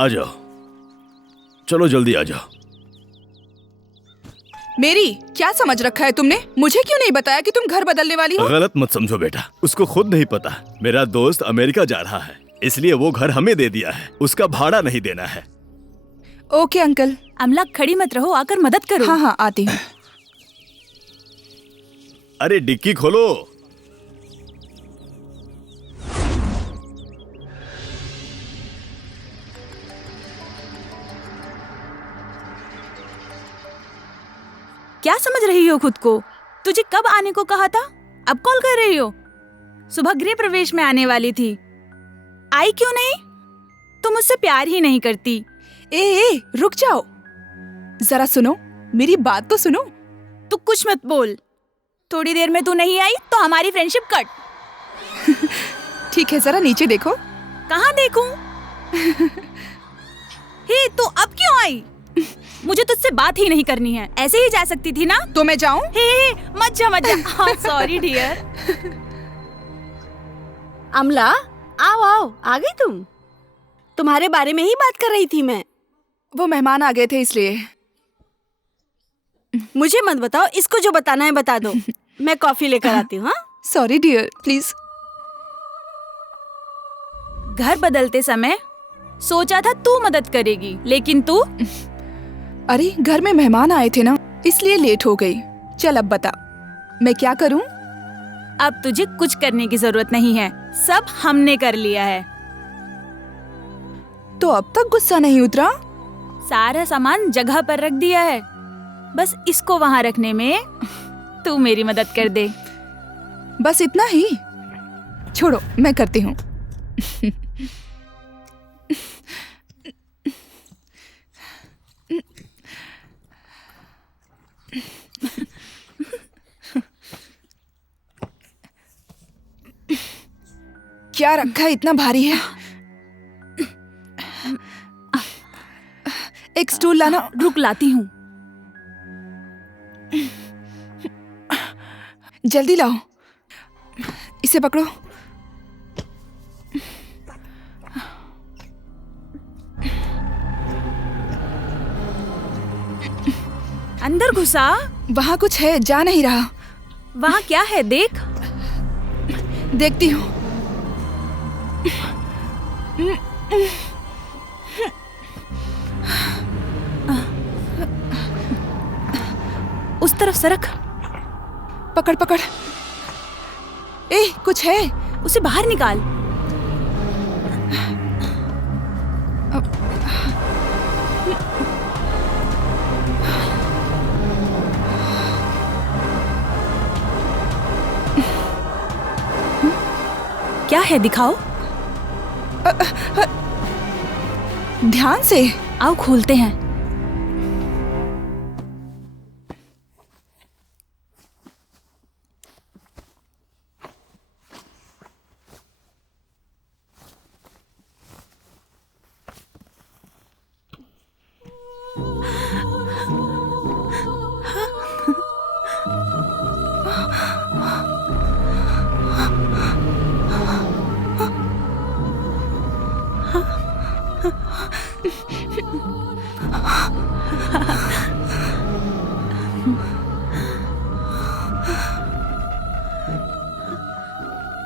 आ जाओ, चलो जल्दी आ जाओ। मेरी क्या समझ रखा है तुमने? मुझे क्यों नहीं बताया कि तुम घर बदलने वाली हो? गलत मत समझो बेटा, उसको खुद नहीं पता। मेरा दोस्त अमेरिका जा रहा है, इसलिए वो घर हमें दे दिया है। उसका भाड़ा नहीं देना है। Okay uncle. अमला खड़ी मत रहो, आकर मदद करो। हाँ हाँ आती हूँ। अरे डिक्की खोलो। क्या समझ रही हो खुद को? तुझे कब आने को कहा था? अब कॉल कर रही हो? सुबह गृह प्रवेश में आने वाली थी, आई क्यों नहीं? तुम मुझसे प्यार ही नहीं करती। ए रुक जाओ, जरा सुनो, मेरी बात तो सुनो। तू कुछ मत बोल। थोड़ी देर में तू नहीं आई तो हमारी फ्रेंडशिप कट। ठीक है, जरा नीचे देखो। कहाँ देखूं? हे, तू अब क्यों आई? मुझे तुझसे बात ही नहीं करनी है। ऐसे ही जा सकती थी ना? तो मैं जाऊं? हे, मत जा मत जा। Sorry dear. अमला, आओ आओ, आ गई तुम? तुम्हारे बारे में ही बात कर रही थी मैं। वो मेहमान आ गए थे इसलिए। मुझे मत बताओ, इसको जो बताना है बता दो। मैं कॉफी लेकर आती हूँ। हाँ, सॉरी डियर, प्लीज। घर बदलते समय सोचा था तू मदद करेगी, लेकिन तू। अरे घर में मेहमान आए थे ना, इसलिए लेट हो गई। चल अब बता, मैं क्या करूं? अब तुझे कुछ करने की जरूरत नहीं है, सब हमने कर लिया है। तो अब तक गुस्सा नहीं उतरा? सारा सामान जगह पर रख दिया है, बस इसको वहाँ रखने में तू मेरी मदद कर दे। बस इतना ही? छोड़ो, मैं करती हूँ। क्या रखा है, इतना भारी है? एक स्टूल लाना। रुक, लाती हूँ। जल्दी लाओ, इसे पकड़ो। अंदर घुसा। वहाँ कुछ है, जा नहीं रहा। वहाँ क्या है देख। देखती हूँ। उस तरफ सरक। पकड़ पकड़। ए, कुछ है। उसे बाहर निकाल। क्या है, दिखाओ। ध्यान से। आओ खोलते हैं।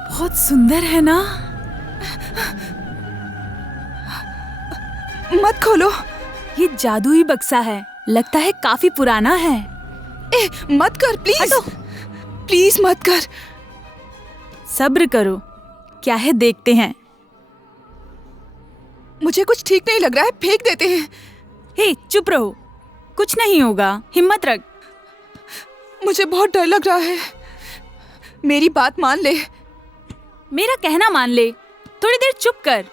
बहुत सुंदर है ना? मत खोलो। ये जादुई बक्सा है, लगता है काफी पुराना है। ए, मत कर प्लीज। हटो। प्लीज मत कर। सब्र करो, क्या है देखते हैं। मुझे कुछ ठीक नहीं लग रहा है, फेंक देते हैं। हे, चुप रहो, कुछ नहीं होगा, हिम्मत रख। मुझे बहुत डर लग रहा है। मेरी बात मान ले। मेरा कहना मान ले, थोड़ी देर चुप कर।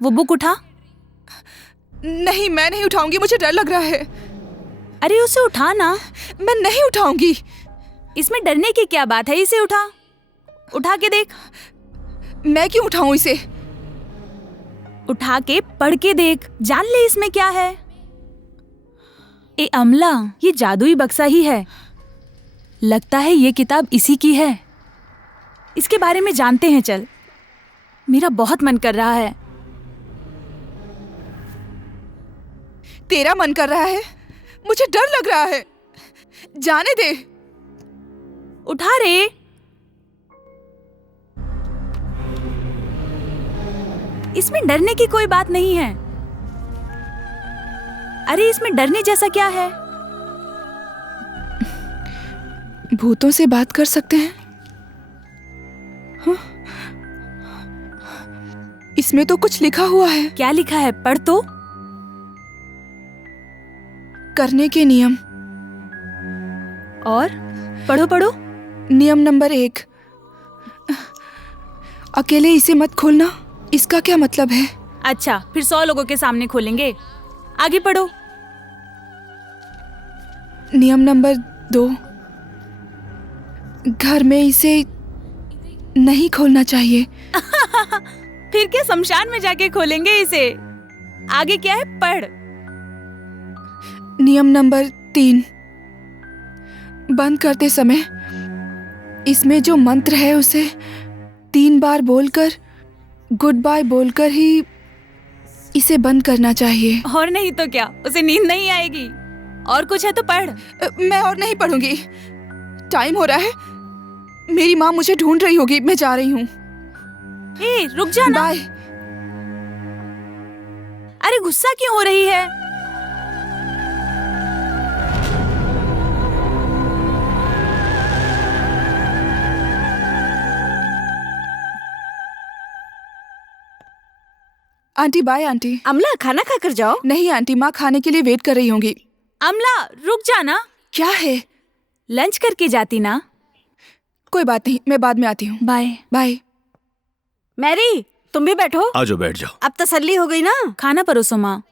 वो बुक उठा। नहीं, मैं नहीं उठाऊंगी, मुझे डर लग रहा है। अरे उसे उठा ना। मैं नहीं उठाऊंगी। इसमें डरने की क्या बात है, इसे उठा। उठा के देख। मैं क्यों उठाऊं इसे? उठा के पढ़ के देख, जान ले इसमें क्या है। ए अमला, ये जादुई बक्सा ही है। लगता है ये किताब इसी की है। इसके बारे में जानते हैं, चल। मेरा बहुत मन कर रहा है। तेरा मन कर रहा है? मुझे डर लग रहा है। जाने दे। उठा रे। इसमें डरने की कोई बात नहीं है। अरे इसमें डरने जैसा क्या है? भूतों से बात कर सकते हैं? हाँ? इसमें तो कुछ लिखा हुआ है। क्या लिखा है? पढ़ तो। करने के नियम। और पढ़ो पढ़ो। नियम नंबर 1, अकेले इसे मत खोलना। इसका क्या मतलब है? अच्छा, फिर 100 लोगों के सामने खोलेंगे। आगे पढ़ो। नियम नंबर 2, घर में इसे नहीं खोलना चाहिए। फिर क्या शमशान में जाके खोलेंगे इसे? आगे क्या है? पढ़। नियम नंबर 3, बंद करते समय इसमें जो मंत्र है उसे 3 बार बोलकर गुड बाय बोलकर ही इसे बंद करना चाहिए। और नहीं तो क्या, उसे नींद नहीं आएगी। और कुछ है तो पढ़। मैं और नहीं पढ़ूंगी। टाइम हो रहा है। मेरी माँ मुझे ढूंढ रही होगी। मैं जा रही हूँ। ए, रुक जा ना। बाय। अरे गुस्सा क्यों हो रही है? Aunty bye aunty. अमला खाना खाकर जाओ। नहीं आंटी, माँ खाने के लिए वेट कर रही होंगी। अमला रुक जाना। क्या है? लंच करके जाती ना। कोई बात नहीं, मैं बाद में आती हूँ। बाय। बाय। मैरी तुम भी बैठो। आ जाओ, बैठ जाओ। अब तसल्ली हो गई ना? खाना परोसो माँ।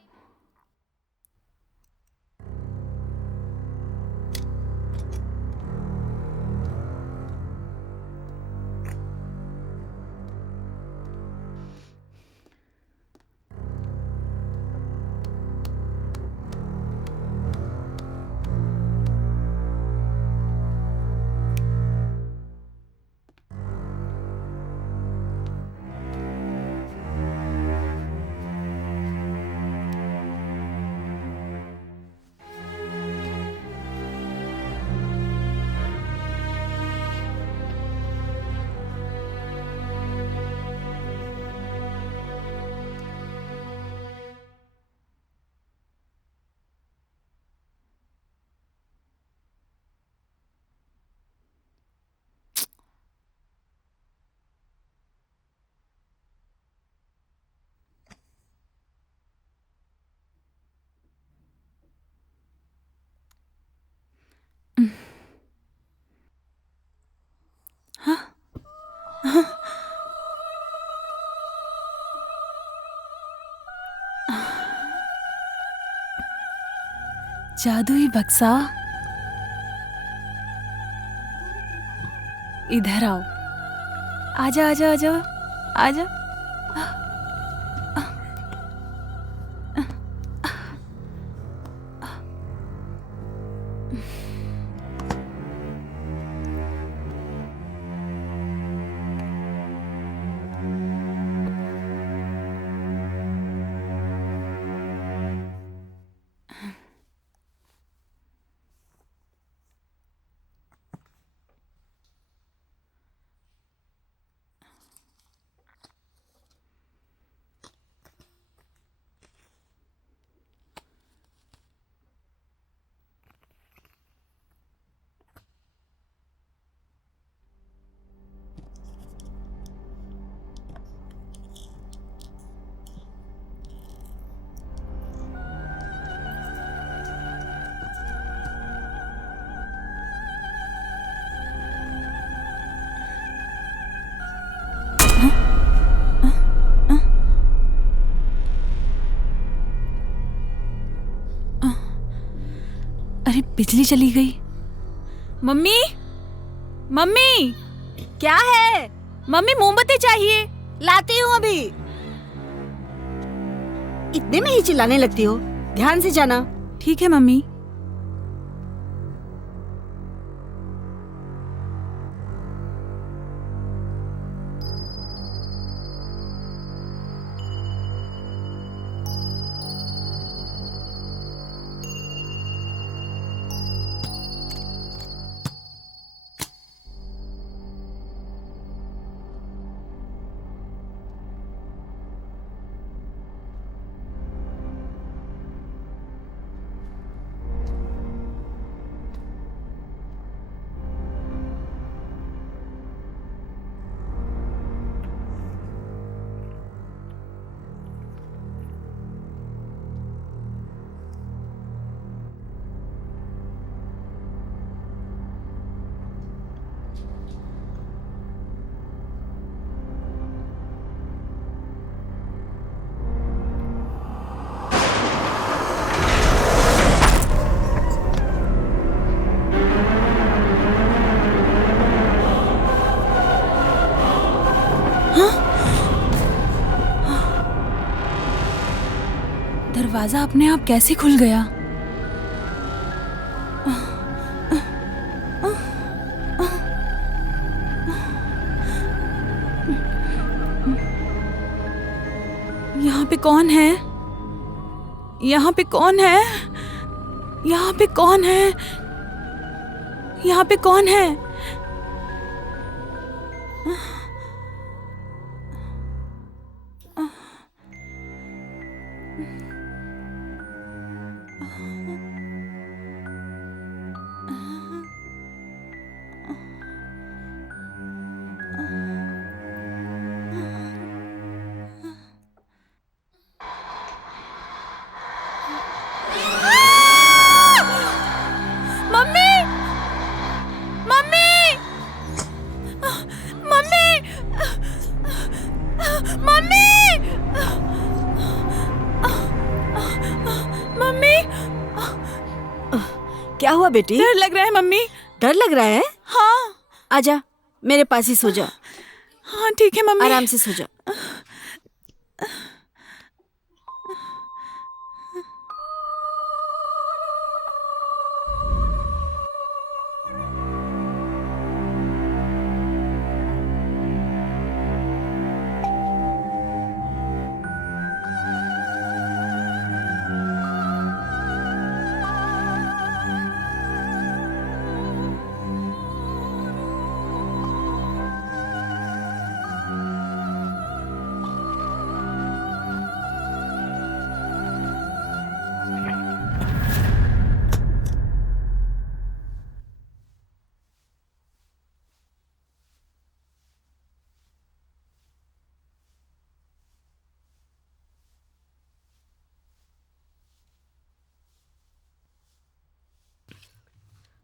जादुई बक्सा, इधर आओ। आजा आजा आजा आजा। अरे बिजली चली गई। मम्मी, मम्मी, क्या है? मम्मी मोमबत्ती चाहिए। लाती हूँ अभी। इतने में ही चिल्लाने लगती हो? ध्यान से जाना। ठीक है मम्मी। दरवाजा अपने आप कैसे खुल गया? यहाँ पे कौन है? यहाँ पे कौन है? यहाँ पे कौन है? यहाँ पे कौन है? क्या हुआ बेटी? डर लग रहा है मम्मी। डर लग रहा है? हाँ। आजा, मेरे पास ही सो जा। हाँ ठीक है मम्मी। आराम से सो जा।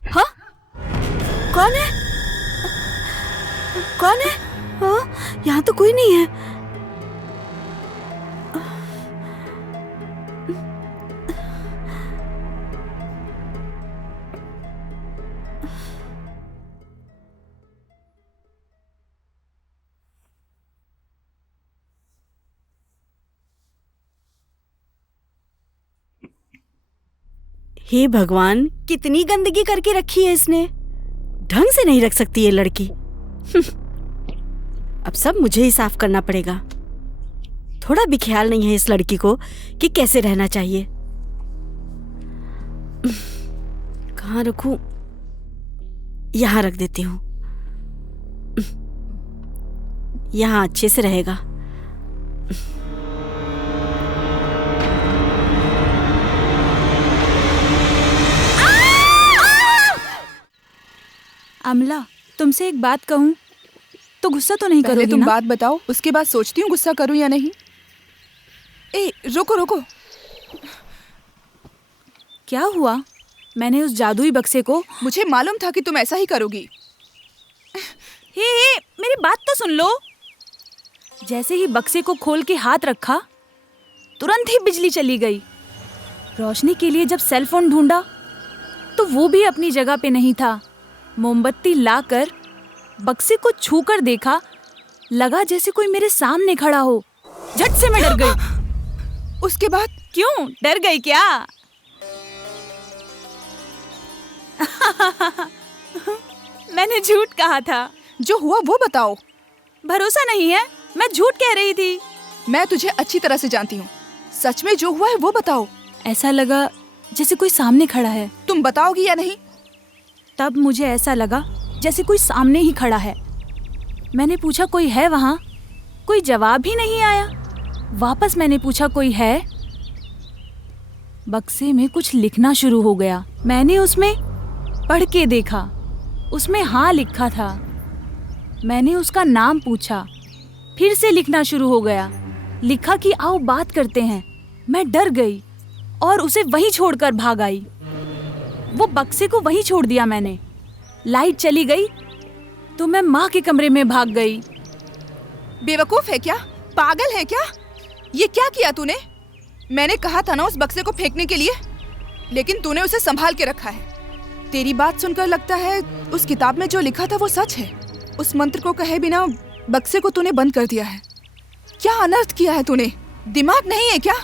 हाँ? कौन है? कौन है? हाँ? यहाँ तो कोई नहीं है। हे भगवान, कितनी गंदगी करके रखी है इसने। ढंग से नहीं रख सकती ये लड़की। अब सब मुझे ही साफ करना पड़ेगा। थोड़ा भी ख्याल नहीं है इस लड़की को कि कैसे रहना चाहिए। कहाँ रखूं? यहाँ रख देती हूँ। यहाँ अच्छे से रहेगा। अमला, तुमसे एक बात कहूं तो गुस्सा तो नहीं पहले करोगी तुम ना? बात बताओ, उसके बाद सोचती हूँ गुस्सा करूँ या नहीं। ए, रुको रुको। क्या हुआ? मैंने उस जादुई बक्से को मुझे मालूम था कि तुम ऐसा ही करोगी। हे, मेरी बात तो सुन लो। जैसे ही बक्से को खोल के हाथ रखा, तुरंत ही बिजली चली गई। रोशनी के लिए जब सेल फोन ढूंढा तो वो भी अपनी जगह पे नहीं था। मोमबत्ती लाकर बक्से को छूकर देखा, लगा जैसे कोई मेरे सामने खड़ा हो। झट से मैं डर गई। उसके बाद? क्यों डर गई क्या? मैंने झूठ कहा था। जो हुआ वो बताओ। भरोसा नहीं है? मैं झूठ कह रही थी। मैं तुझे अच्छी तरह से जानती हूँ। सच में जो हुआ है वो बताओ। ऐसा लगा जैसे कोई सामने खड़ा है। तुम बताओगी या नहीं? तब मुझे ऐसा लगा जैसे कोई सामने ही खड़ा है। मैंने पूछा कोई है वहाँ? कोई जवाब ही नहीं आया। वापस मैंने पूछा कोई है? बक्से में कुछ लिखना शुरू हो गया। मैंने उसमें पढ़ के देखा, उसमें हाँ लिखा था। मैंने उसका नाम पूछा, फिर से लिखना शुरू हो गया। लिखा कि आओ बात करते हैं। मैं डर गई और उसे वहीं छोड़कर भाग आई। वो बक्से को वहीं छोड़ दिया मैंने। लाइट चली गई तो मैं माँ के कमरे में भाग गई। बेवकूफ है क्या? पागल है क्या? ये क्या किया तूने? मैंने कहा था ना उस बक्से को फेंकने के लिए, लेकिन तूने उसे संभाल के रखा है। तेरी बात सुनकर लगता है उस किताब में जो लिखा था वो सच है। उस मंत्र को कहे बिना बक्से को तूने बंद कर दिया है। क्या अनर्थ किया है तूने? दिमाग नहीं है क्या?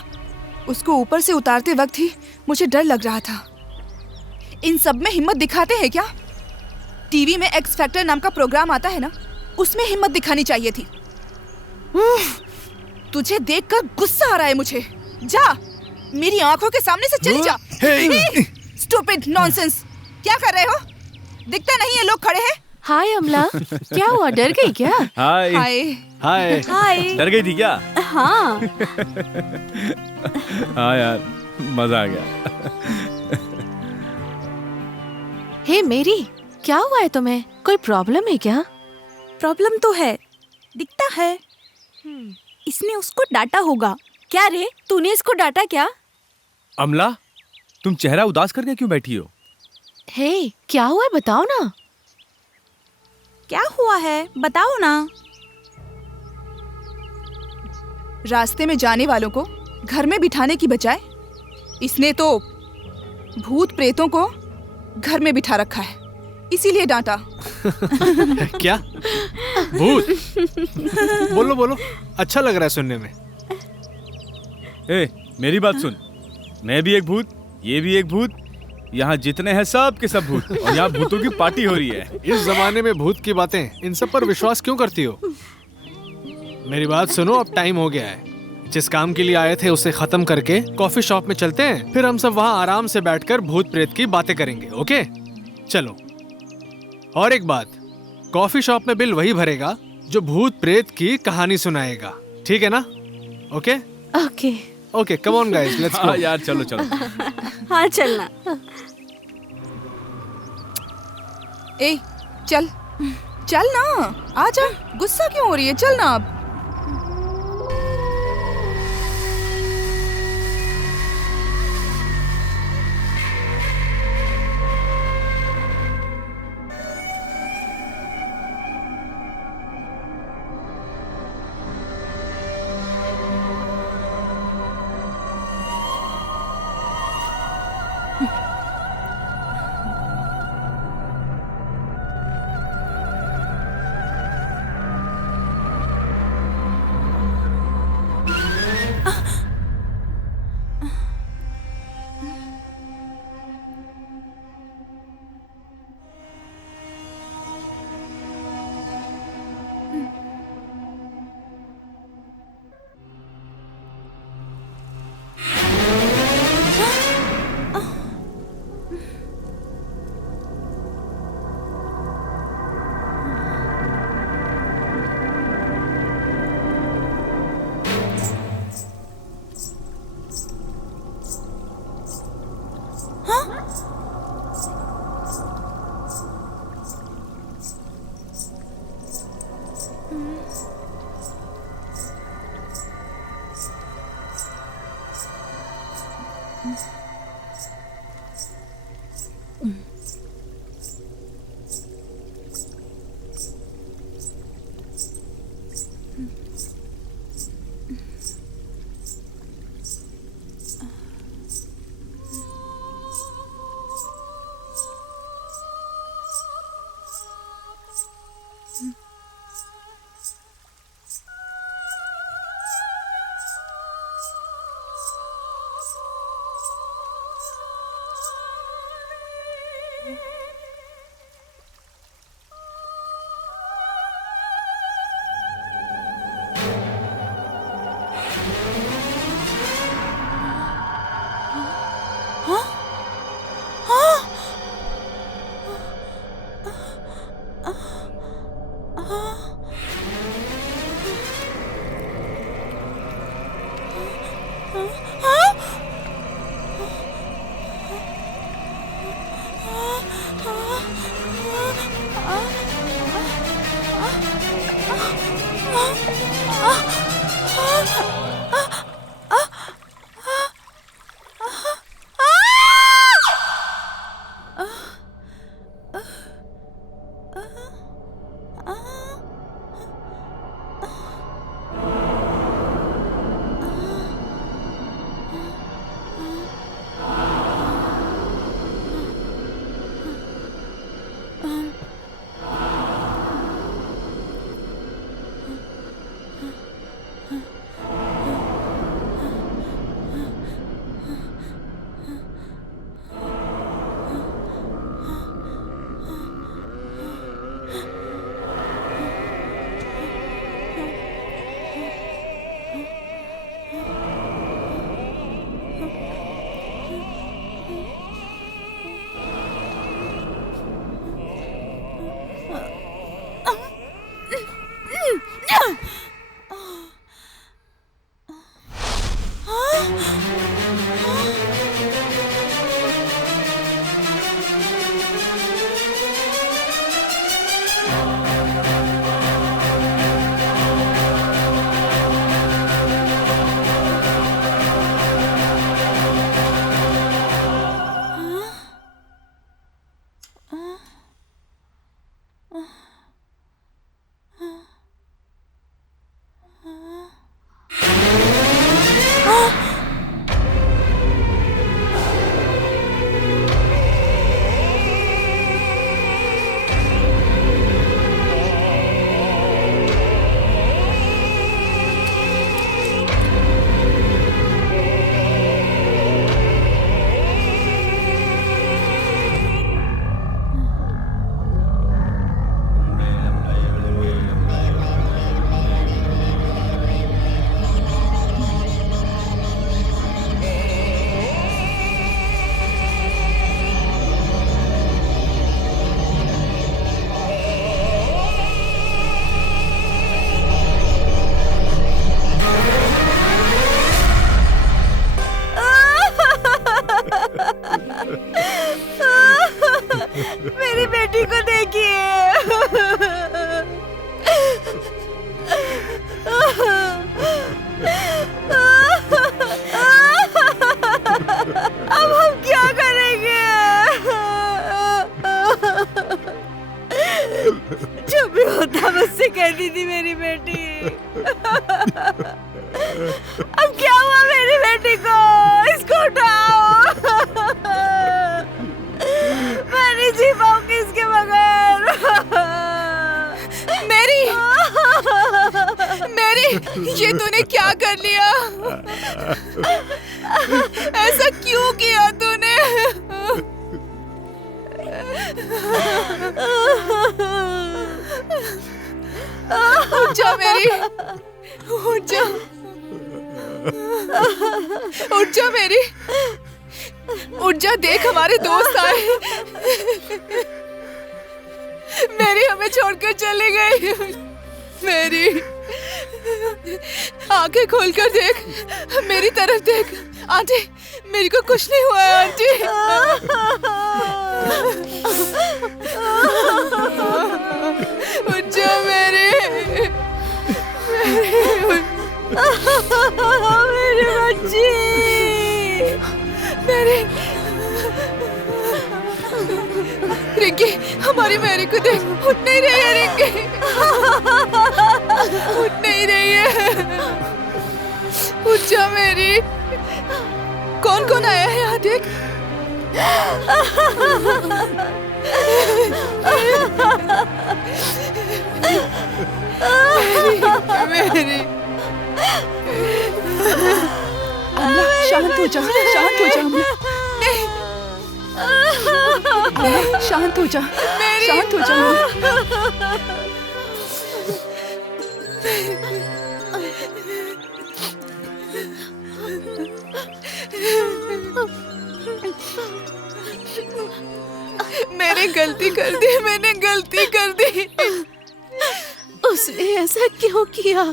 उसको ऊपर से उतारते वक्त ही मुझे डर लग रहा था। इन सब में हिम्मत दिखाते हैं क्या? टीवी में एक्स फैक्टर नाम का प्रोग्राम आता है ना, उसमें हिम्मत दिखानी चाहिए थी। तुझे देखकर गुस्सा आ रहा है मुझे। जा, मेरी आंखों के सामने से चली जा। स्टूपिड नॉनसेंस, क्या कर रहे हो? दिखता नहीं है लोग खड़े हैं। हाय अमला, क्या हुआ, डर गई क्या? हाय हाय। हाय हाय। डर गई थी क्या? हाँ। हाँ यार, मजा आ गया। हे मेरी, क्या हुआ है तुम्हें? कोई प्रॉब्लम है क्या? प्रॉब्लम तो है, दिखता है। इसने उसको डांटा होगा। क्या रे, तूने इसको डांटा क्या? अमला, तुम चेहरा उदास करके क्यों बैठी हो? हे, क्या हुआ है बताओ ना। क्या हुआ है बताओ ना। रास्ते में जाने वालों को घर में बिठाने की बजाय इसने तो भूत प्रेतों को घर में बिठा रखा है, इसीलिए डांटा। क्या? भूत? बोलो बोलो, अच्छा लग रहा है सुनने में। ए, मेरी बात सुन। मैं भी एक भूत, ये भी एक भूत, यहाँ जितने हैं सब के सब भूत, और यहाँ भूतों की पार्टी हो रही है। इस जमाने में भूत की बातें, इन सब पर विश्वास क्यों करती हो? मेरी बात सुनो, अब टाइम हो गया है। जिस काम के लिए आए थे उसे खत्म करके कॉफी शॉप में चलते हैं, फिर हम सब वहाँ आराम से बैठकर भूत प्रेत की बातें करेंगे। ओके, चलो। और एक बात, कॉफी शॉप में बिल वही भरेगा जो भूत प्रेत की कहानी सुनाएगा, ठीक है ना? Okay okay. Okay, come on guys, let's go. हाँ यार, चलो चलो। हाँ चलना। ए, चल चल ना, आजा। गुस्सा क्यों हो रही है? चल ना अब। मेरी, ये तूने क्या कर लिया? ऐसा क्यों किया तूने? उठ जा मेरी, उठ जा, उठ जा मेरी, उठ जा। देख हमारे दोस्त आए। मेरी हमें छोड़कर चली गई। मेरी आंखें खोलकर देख, मेरी तरफ देख। आंटी, मेरी को कुछ नहीं हुआ है आंटी। उठ जा मेरी, मेरी बच्ची, मेरी। रिंकी, हमारी मैरी को देख, उठ नहीं रही है रिंकी, उठ नहीं रही है। उठ जा मेरी। कौन कौन आया है यहाँ देख। मेरी अम्मा, शांत हो जा, शांत हो जा अम्मा। नहीं, शांत हो जा, शांत हो जा। मैंने गलती कर दी, मैंने गलती कर दी। उसने ऐसा क्यों किया?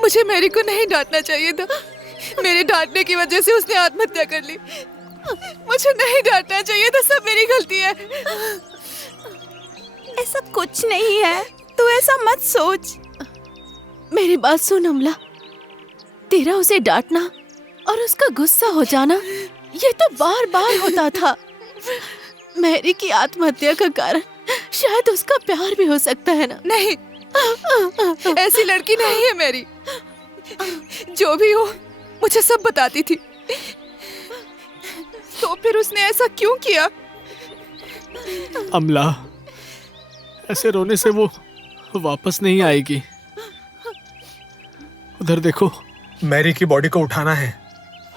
मुझे मैरी को नहीं डांटना चाहिए था। मेरे डांटने की वजह से उसने आत्महत्या कर ली। मुझे नहीं डांटना चाहिए था, सब मेरी गलती है। ऐसा कुछ नहीं है, तू ऐसा मत सोच। मेरी बात सुन अमला, तेरा उसे डांटना और उसका गुस्सा हो जाना ये तो बार बार होता था। मैरी की आत्महत्या का कारण शायद उसका प्यार भी हो सकता है ना। नहीं, ऐसी लड़की नहीं है मेरी। जो भी हो, मुझे सब बताती थी। तो फिर उसने ऐसा क्यों किया? अमला, ऐसे रोने से वो वापस नहीं आएगी। उधर देखो, मैरी की बॉडी को उठाना है,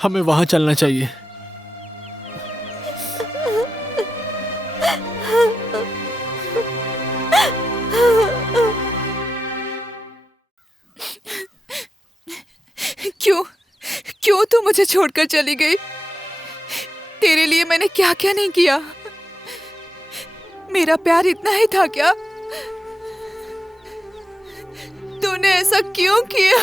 हमें वहां चलना चाहिए। क्यों, क्यों तू मुझे छोड़कर चली गई? तेरे लिए मैंने क्या क्या नहीं किया। मेरा प्यार इतना ही था क्या? तूने ऐसा क्यों किया?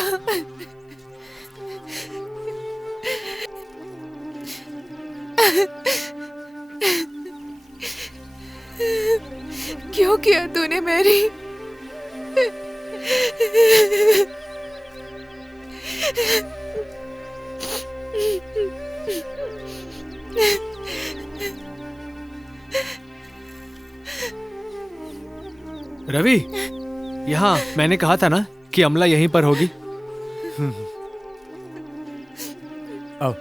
क्यों किया तूने मेरी? रवि, यहाँ मैंने कहा था ना कि अमला यहीं पर होगी। आओ।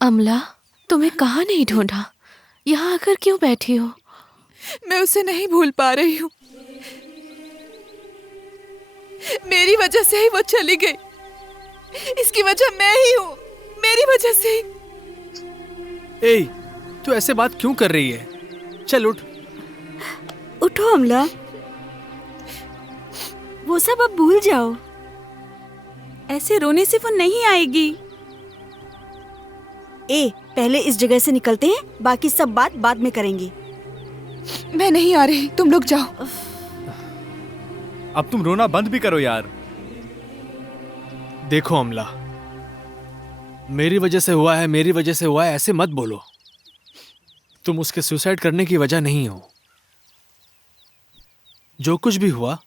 अमला, तुम्हें कहाँ नहीं ढूंढा? यहाँ आकर क्यों बैठी हो? मैं उसे नहीं भूल पा रही हूँ। मेरी वजह से ही वो चली गई। इसकी वजह मैं ही हूँ, मेरी वजह से ही। ए, तू ऐसे बात क्यों कर रही है? चल उठ। उठो अमला, वो सब अब भूल जाओ। ऐसे रोने से वो नहीं आएगी। ए, पहले इस जगह से निकलते हैं, बाकी सब बात बाद में करेंगे। मैं नहीं आ रही, तुम लोग जाओ। अब तुम रोना बंद भी करो यार। देखो अमला, मेरी वजह से हुआ है, मेरी वजह से हुआ है, ऐसे मत बोलो। तुम उसके सुसाइड करने की वजह नहीं हो। जो कुछ भी हुआ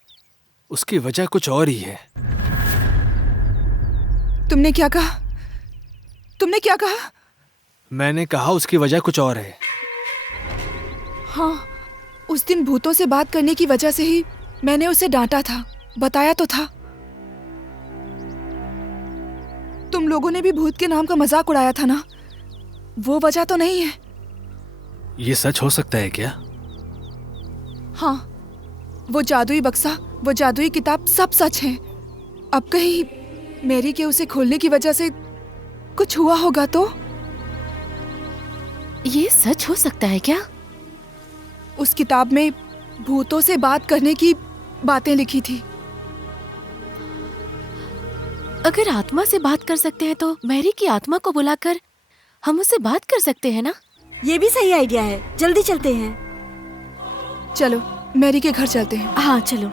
उसकी वजह कुछ और ही है। तुमने क्या कहा? तुमने क्या कहा? मैंने कहा उसकी वजह कुछ और है। हाँ, उस दिन भूतों से बात करने की वजह से ही मैंने उसे डांटा था, बताया तो था। तुम लोगों ने भी भूत के नाम का मजाक उड़ाया था ना, वो वजह तो नहीं है। ये सच हो सकता है क्या? हाँ, वो जादुई बक्सा, वो जादुई किताब सब सच है। अब कहीं मैरी के उसे खोलने की वजह से कुछ हुआ होगा तो? ये सच हो सकता है क्या? उस किताब में भूतों से बात करने की बातें लिखी थी। अगर आत्मा से बात कर सकते हैं तो मैरी की आत्मा को बुलाकर हम उससे बात कर सकते हैं ना? ये भी सही आइडिया है, जल्दी चलते हैं। चलो मैरी के घर चलते हैं। हाँ चलो।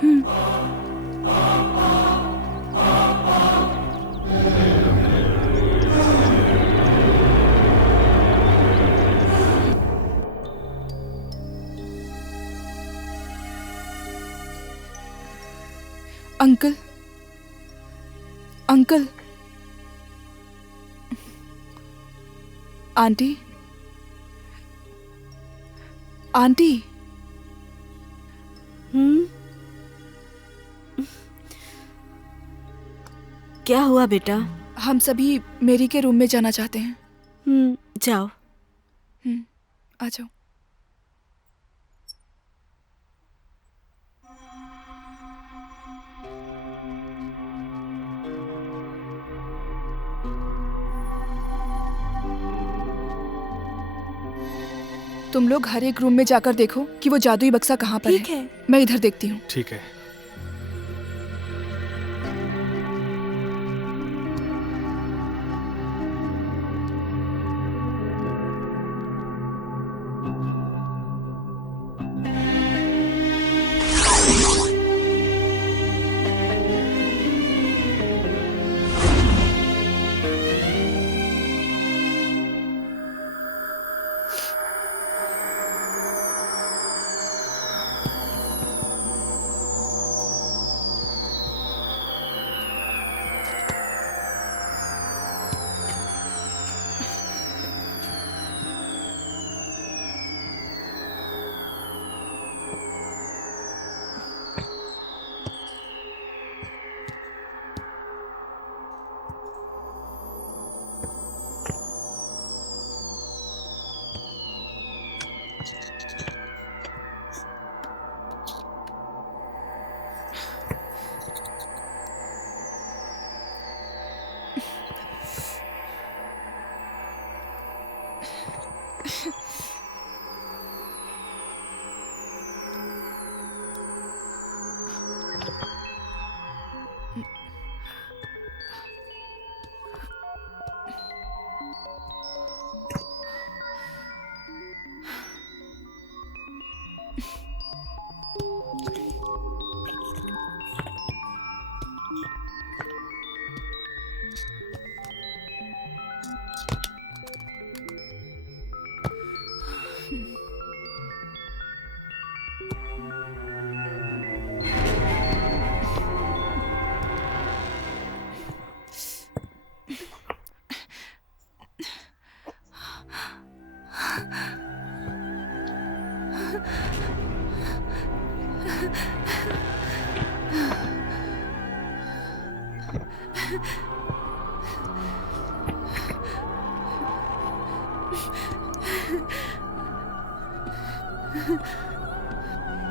अंकल, अंकल, आंटी, आंटी, क्या हुआ बेटा? हम सभी मेरी के रूम में जाना चाहते हैं। जाओ। आ जाओ। तुम लोग हर एक रूम में जाकर देखो कि वो जादुई बक्सा कहाँ पर ठीक है। मैं इधर देखती हूँ। ठीक है।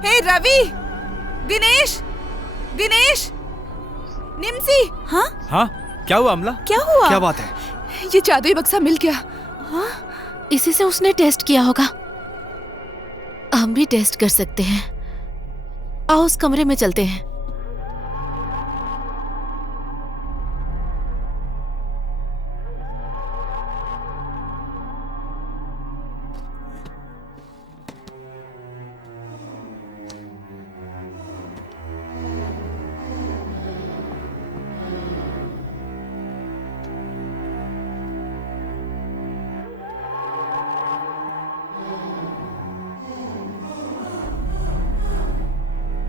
हे रवि, दिनेश, दिनेश, निम्सी। हाँ हाँ, क्या हुआ अमला? क्या हुआ? क्या बात है? ये जादुई बक्सा मिल गया। इसी से उसने टेस्ट किया होगा। हम भी टेस्ट कर सकते हैं। आओ उस कमरे में चलते हैं।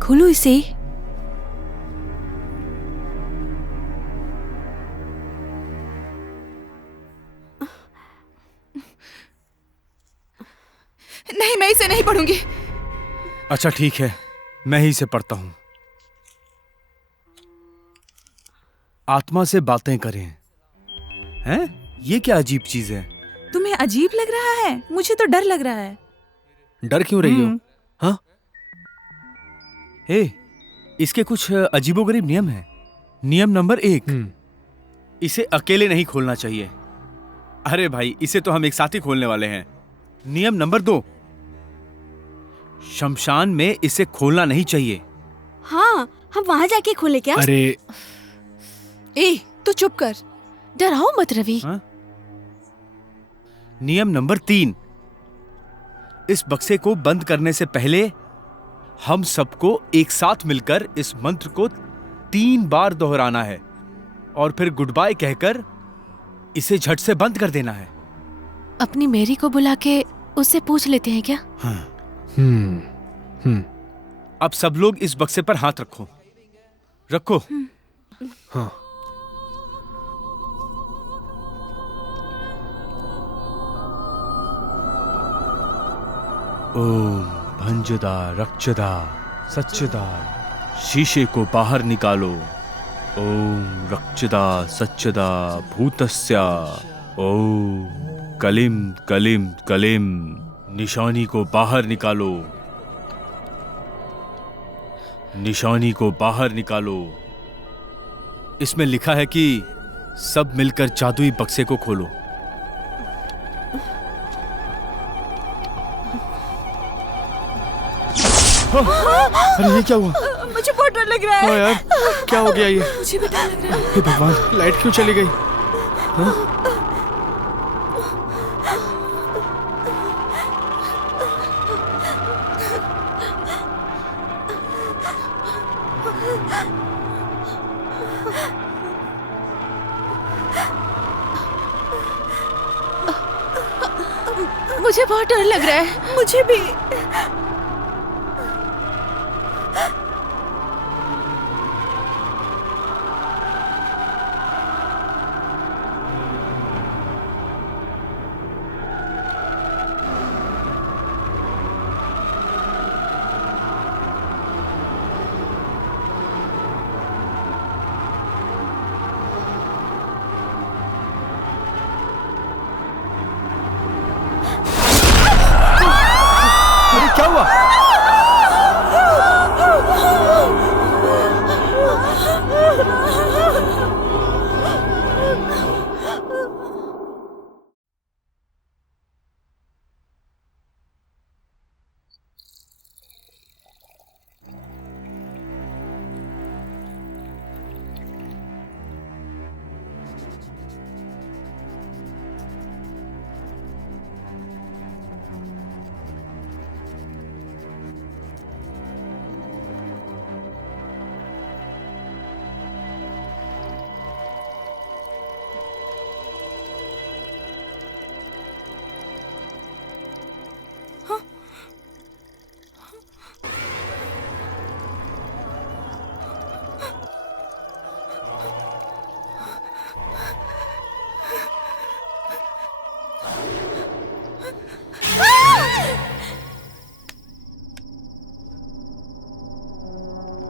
खोलो इसे। इसे नहीं पढ़ूंगी। अच्छा ठीक है, मैं ही इसे पढ़ता हूं। आत्मा से बातें करें। हैं? ये क्या अजीब चीज है? तुम्हें अजीब लग रहा है? मुझे तो डर लग रहा है। डर क्यों रही हो? हाँ? हे, इसके कुछ अजीबोगरीब नियम हैं। नियम नंबर 1, इसे अकेले नहीं खोलना चाहिए। अरे भाई, इसे तो हम एक साथ ही खोलने वाले हैं। नियम नंबर 2, शमशान में इसे खोलना नहीं चाहिए। हाँ, हम वहाँ जाके खोले क्या? अरे ए, तू चुप कर। डराओ मत रवि। हाँ? नियम नंबर 3, इस बक्से को बंद करने से पहले हम सबको एक साथ मिलकर इस मंत्र को 3 बार दोहराना है और फिर गुड बाय कहकर इसे झट से बंद कर देना है। अपनी मेरी को बुला के उससे पूछ लेते हैं क्या? अब सब लोग इस बक्से पर हाथ रखो। रखो। हाँ। ओम भंजदा रक्षदा सच्चदा, शीशे को बाहर निकालो। ओम रक्षदा सच्चदा भूतस्या। ओम कलिम कलिम कलिम, निशानी को बाहर निकालो। निशानी को बाहर निकालो। इसमें लिखा है कि सब मिलकर जादुई बक्से को खोलो। अरे ये क्या हुआ? मुझे बहुत डर लग रहा है। हाँ यार, क्या हो गया ये? मुझे भी डर लग रहा है। हे भगवान, लाइट क्यों चली गई? हाँ? मुझे बहुत डर लग रहा है। मुझे भी। क्या हुआ?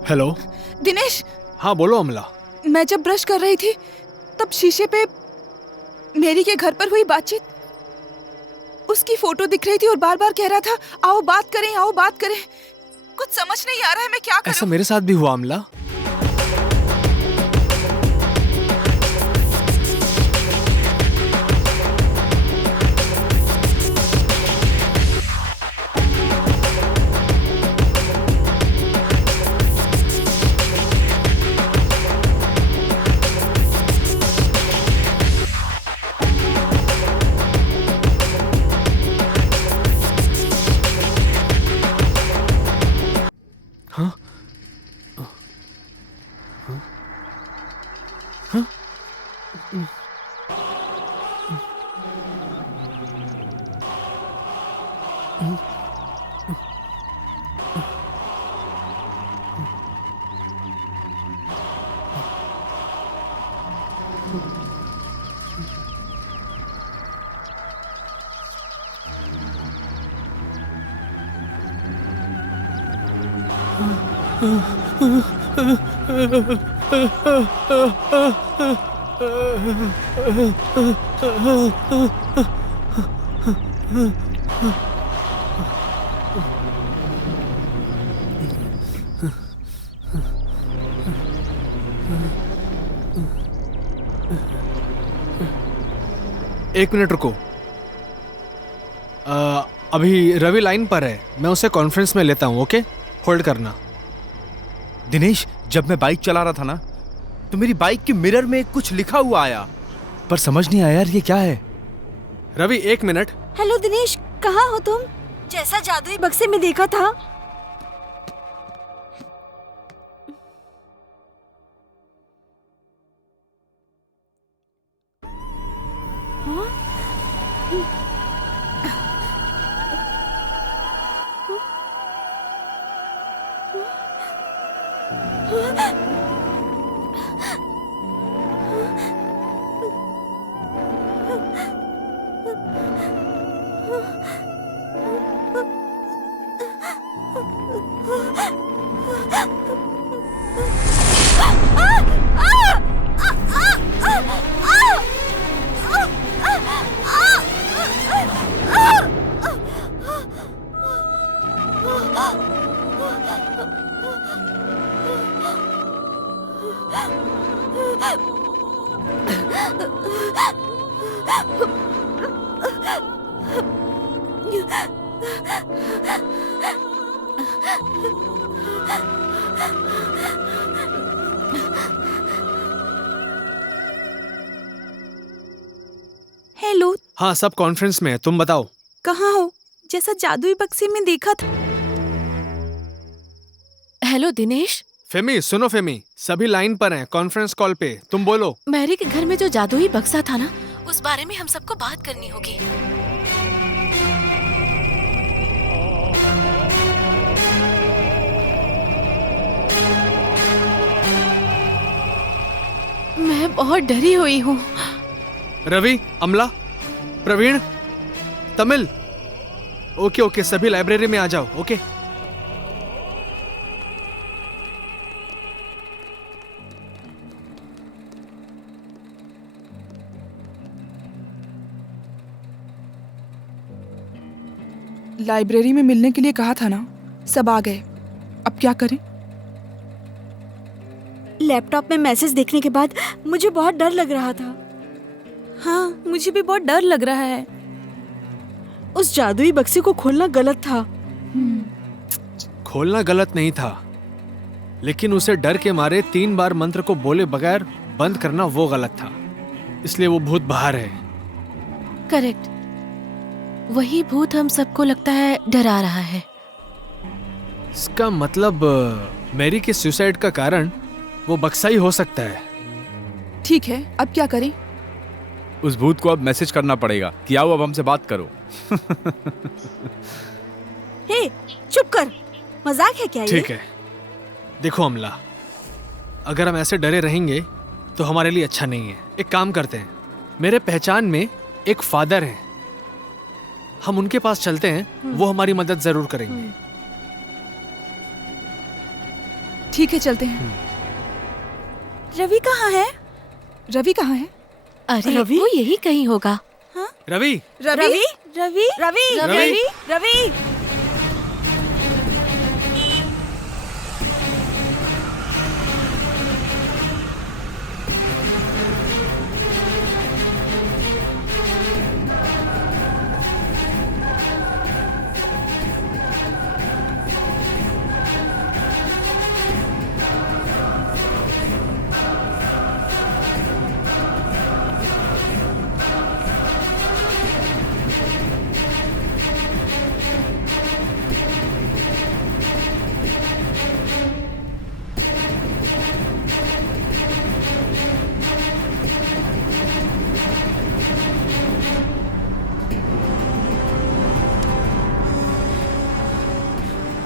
हेलो दिनेश, हाँ बोलो अमला। मैं जब ब्रश कर रही थी तब शीशे पे मेरी के घर पर हुई बातचीत, उसकी फोटो दिख रही थी और बार बार कह रहा था आओ बात करें, आओ बात करें। कुछ समझ नहीं आ रहा है मैं क्या ऐसा करूं। मेरे साथ भी हुआ अमला। एक मिनट रुको। अभी रवि लाइन पर है, मैं उसे कॉन्फ्रेंस में लेता हूँ। ओके, होल्ड करना। दिनेश, जब मैं बाइक चला रहा था ना, तो मेरी बाइक के मिरर में कुछ लिखा हुआ आया, पर समझ नहीं आया यार ये क्या है। रवि एक मिनट। हेलो दिनेश, कहाँ हो तुम? जैसा जादुई बक्से में देखा था। हेलो, हाँ, सब कॉन्फ्रेंस में है। तुम बताओ। कहाँ हो? जैसा जादुई बक्से में देखा था। हेलो दिनेश, फेमी सुनो। फेमी, सभी लाइन पर हैं, कॉन्फ्रेंस कॉल पे। तुम बोलो। मैरी के घर में जो जादुई बक्सा था ना, उस बारे में हम सबको बात करनी होगी। मैं बहुत डरी हुई हूँ। रवि, अमला, प्रवीण, तमिल। ओके ओके, सभी लाइब्रेरी में आ जाओ। ओके। लाइब्रेरी में मिलने के लिए कहा था ना, सब आ गए। अब क्या करें? लैपटॉप में मैसेज देखने के बाद मुझे बहुत डर लग रहा था। हाँ, मुझे भी बहुत डर लग रहा है। उस जादुई बक्से को खोलना गलत था। खोलना गलत नहीं था, लेकिन उसे डर के मारे 3 बार मंत्र को बोले बगैर बंद करना वो गलत था। इसलिए वो भूत बाहर है। करेक्ट, वही भूत हम सबको लगता है डरा रहा है। इसका मतलब मैरी के सुसाइड का कारण वो बक्सा ही हो सकता है। ठीक है, अब क्या करें? उस भूत को अब मैसेज करना पड़ेगा कि आओ अब हमसे बात करो। हे, चुप कर, मजाक है क्या ये? ठीक है, देखो अमला, अगर हम ऐसे डरे रहेंगे तो हमारे लिए अच्छा नहीं है। एक काम करते हैं, मेरे पहचान में एक फादर हैं, हम उनके पास चलते हैं, वो हमारी मदद जरूर करेंगे। ठीक है, चलते हैं। रवि कहाँ है? रवि कहाँ है? अरे रवि? वो यही कहीं होगा। रवि, रवि, रवि, रवि, रवि, रवि।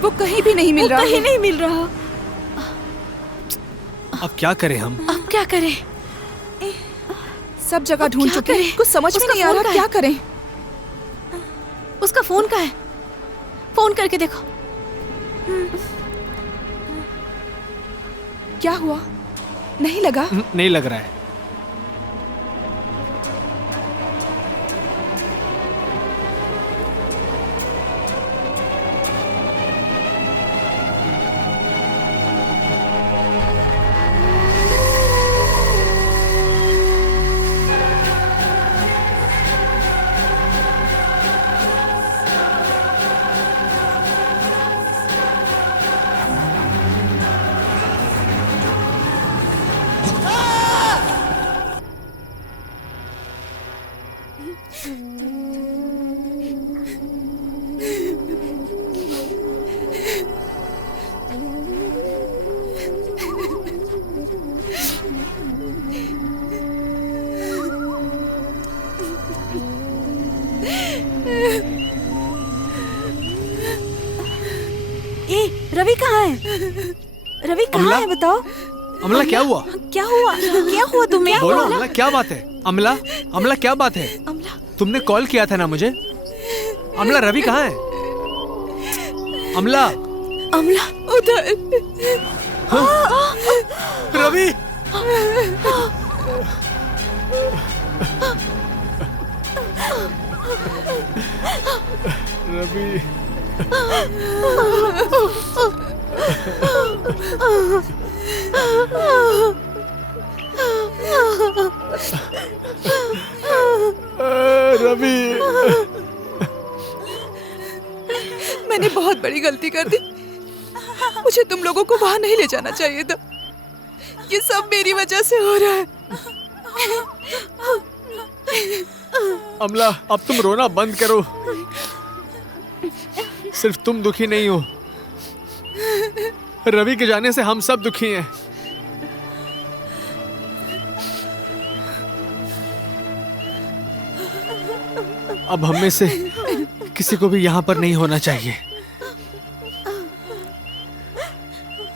वो कहीं भी नहीं मिल रहा कहीं है। नहीं मिल रहा। अब क्या करें हम? अब क्या करें? सब जगह अब ढूंढ क्या चुके करें? हैं, कुछ समझ में उसका नहीं आ फोन रहा कहाँ क्या है? करें। उसका फोन कहाँ है? फोन करके देखो। क्या हुआ? नहीं लगा? नहीं लग रहा है। ए, रवि कहाँ है? रवि कहाँ अमला? है बताओ? अमला क्या हुआ? क्या हुआ? क्या हुआ तुम्हें? बोलो अमला, क्या बात है? अमला, अमला क्या बात है? अमला, तुमने कॉल किया था ना मुझे? अमला, रवि कहाँ है? अमला, अमला उधर। रवि! रवि! रवि! मैंने बहुत बड़ी गलती कर दी। मुझे तुम लोगों को वहां नहीं ले जाना चाहिए था। ये सब मेरी वजह से हो रहा है। अमला, अब तुम रोना बंद करो। सिर्फ तुम दुखी नहीं हो, रवि के जाने से हम सब दुखी हैं। अब हम में से किसी को भी यहाँ पर नहीं होना चाहिए।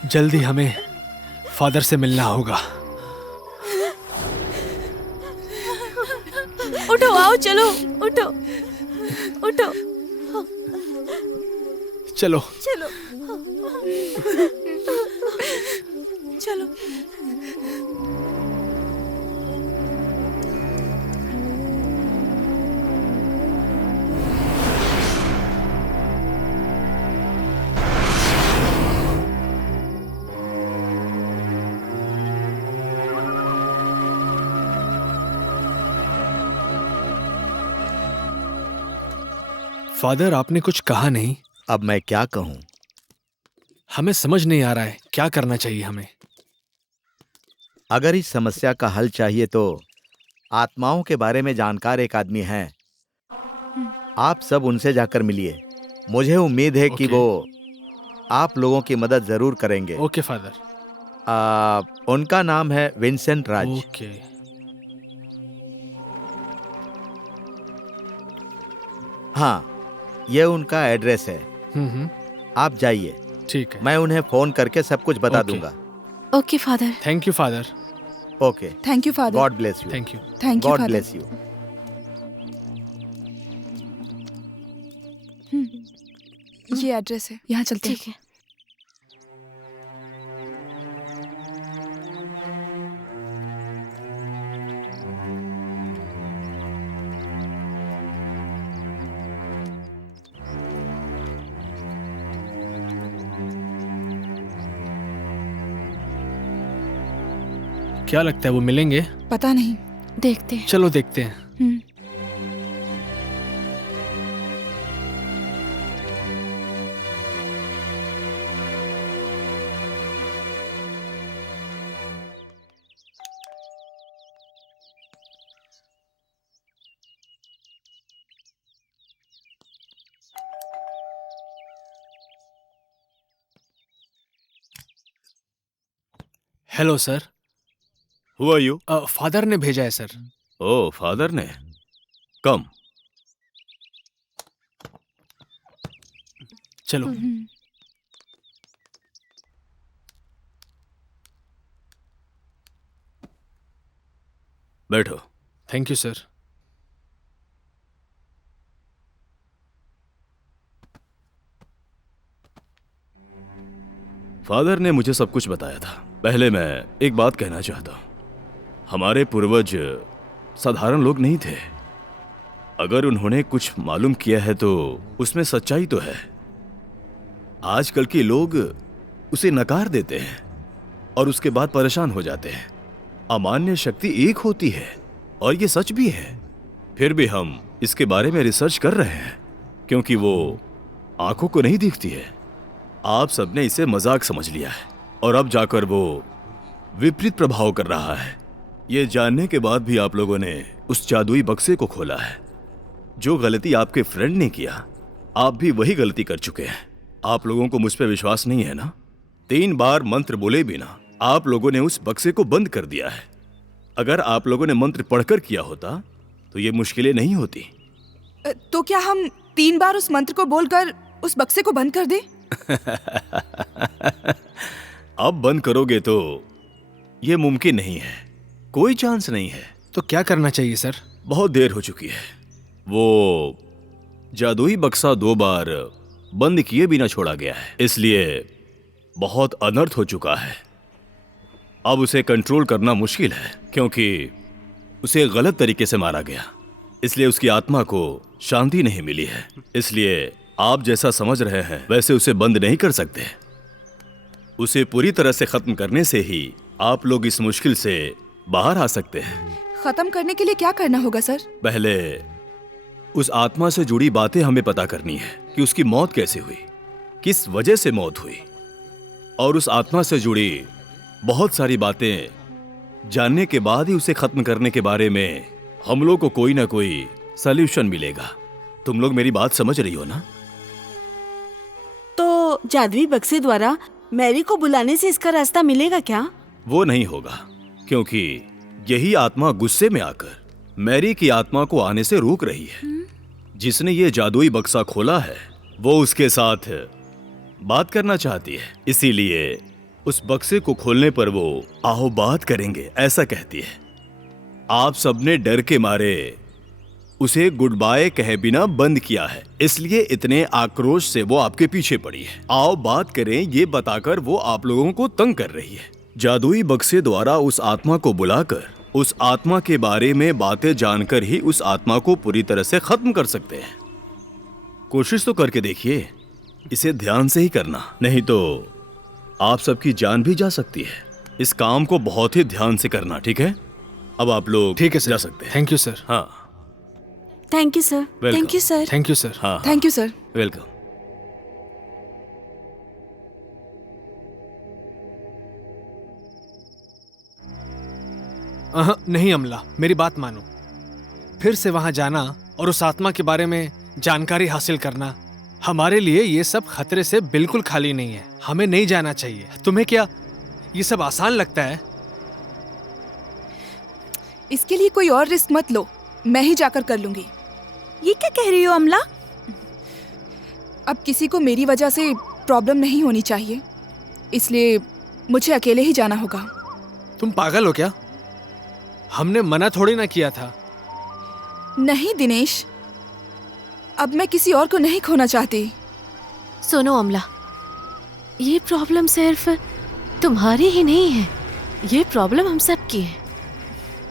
जल्दी हमें फादर से मिलना होगा। उठो, आओ, चलो, उठो, उठो, चलो। चलो, चलो। फादर, आपने कुछ कहा नहीं। अब मैं क्या कहूं? हमें समझ नहीं आ रहा है क्या करना चाहिए हमें। अगर इस समस्या का हल चाहिए तो आत्माओं के बारे में जानकार एक आदमी है, आप सब उनसे जाकर मिलिए। मुझे उम्मीद है कि ओके। वो आप लोगों की मदद जरूर करेंगे। Okay father. उनका नाम है विंसेंट राज। ओके। हाँ, ये उनका एड्रेस है। आप जाइए, ठीक है। मैं उन्हें फोन करके सब कुछ बता ओके। दूंगा। Okay father. Thank you father. Okay, thank you father. God bless you. Thank you. Thank you God father. Bless you. ये एड्रेस है, यहाँ चलते हैं। ठीक है। क्या लगता है वो मिलेंगे? पता नहीं। देखते हैं। चलो देखते हैं। हम्म। Hello sir. Who are you? Father ने भेजा है सर। ओ, फादर ने। कम। चलो। बैठो। Thank you sir. फादर ने मुझे सब कुछ बताया था। पहले मैं एक बात कहना चाहता हूँ, हमारे पूर्वज साधारण लोग नहीं थे। अगर उन्होंने कुछ मालूम किया है तो उसमें सच्चाई तो है। आजकल के लोग उसे नकार देते हैं और उसके बाद परेशान हो जाते हैं। अमान्य शक्ति एक होती है और ये सच भी है। फिर भी हम इसके बारे में रिसर्च कर रहे हैं क्योंकि वो आंखों को नहीं दिखती है। आप सबने इसे मजाक समझ लिया है और अब जाकर वो विपरीत प्रभाव कर रहा है। ये जानने के बाद भी आप लोगों ने उस जादुई बक्से को खोला है। जो गलती आपके फ्रेंड ने किया, आप भी वही गलती कर चुके हैं। आप लोगों को मुझ पर विश्वास नहीं है ना? 3 बार मंत्र बोले बिना आप लोगों ने उस बक्से को बंद कर दिया है। अगर आप लोगों ने मंत्र पढ़कर किया होता तो ये मुश्किलें नहीं होती। तो क्या हम 3 बार उस मंत्र को बोलकर उस बक्से को बंद कर दें? अब बंद करोगे तो ये मुमकिन नहीं है, कोई चांस नहीं है। तो क्या करना चाहिए सर? बहुत देर हो चुकी है। वो जादुई बक्सा 2 बार बंद किए बिना छोड़ा गया है, इसलिए बहुत अनर्थ हो चुका है। अब उसे कंट्रोल करना मुश्किल है क्योंकि उसे गलत तरीके से मारा गया, इसलिए उसकी आत्मा को शांति नहीं मिली है। इसलिए आप जैसा समझ रहे हैं वैसे उसे बंद नहीं कर सकते। उसे पूरी तरह से खत्म करने से ही आप लोग इस मुश्किल से बाहर आ सकते हैं। खत्म करने के लिए क्या करना होगा सर? पहले उस आत्मा से जुड़ी बातें हमें पता करनी है कि उसकी मौत कैसे हुई, किस वजह से मौत हुई, और उस आत्मा से जुड़ी बहुत सारी बातें जानने के बाद ही उसे खत्म करने के बारे में हम लोग को कोई ना कोई सॉल्यूशन मिलेगा। तुम लोग मेरी बात समझ रही हो ना? तो जादुई बक्से द्वारा मैरी को बुलाने से इसका रास्ता मिलेगा क्या? वो नहीं होगा क्योंकि यही आत्मा गुस्से में आकर मैरी की आत्मा को आने से रोक रही है। जिसने ये जादुई बक्सा खोला है वो उसके साथ बात करना चाहती है, इसीलिए उस बक्से को खोलने पर वो आओ बात करेंगे ऐसा कहती है। आप सबने डर के मारे उसे गुड बाय कहे बिना बंद किया है, इसलिए इतने आक्रोश से वो आपके पीछे पड़ी है। आओ बात करें ये बताकर वो आप लोगों को तंग कर रही है। जादुई बक्से द्वारा उस आत्मा को बुलाकर उस आत्मा के बारे में बातें जानकर ही उस आत्मा को पूरी तरह से खत्म कर सकते हैं। कोशिश तो करके देखिए, इसे ध्यान से ही करना, नहीं तो आप सबकी जान भी जा सकती है। इस काम को बहुत ही ध्यान से करना, ठीक है? अब आप लोग ठीक है सर, जा सकते हैं। Thank you sir. हाँ, thank you sir. Thank you sir. Thank you sir. हाँ, थैंक यू सर। वेलकम। नहीं अमला, मेरी बात मानो। फिर से वहां जाना और उस आत्मा के बारे में जानकारी हासिल करना हमारे लिए ये सब खतरे से बिल्कुल खाली नहीं है। हमें नहीं जाना चाहिए। तुम्हें क्या ये सब आसान लगता है? इसके लिए कोई और रिस्क मत लो, मैं ही जाकर कर लूंगी। ये क्या कह रही हो अमला? अब किसी को मेरी वजह से प्रॉब्लम नहीं होनी चाहिए, इसलिए मुझे अकेले ही जाना होगा। तुम पागल हो क्या? हमने मना थोड़ी ना किया था। नहीं दिनेश, अब मैं किसी और को नहीं खोना चाहती। सुनो अमला, ये प्रॉब्लम सिर्फ तुम्हारी ही नहीं है, ये प्रॉब्लम हम सब की है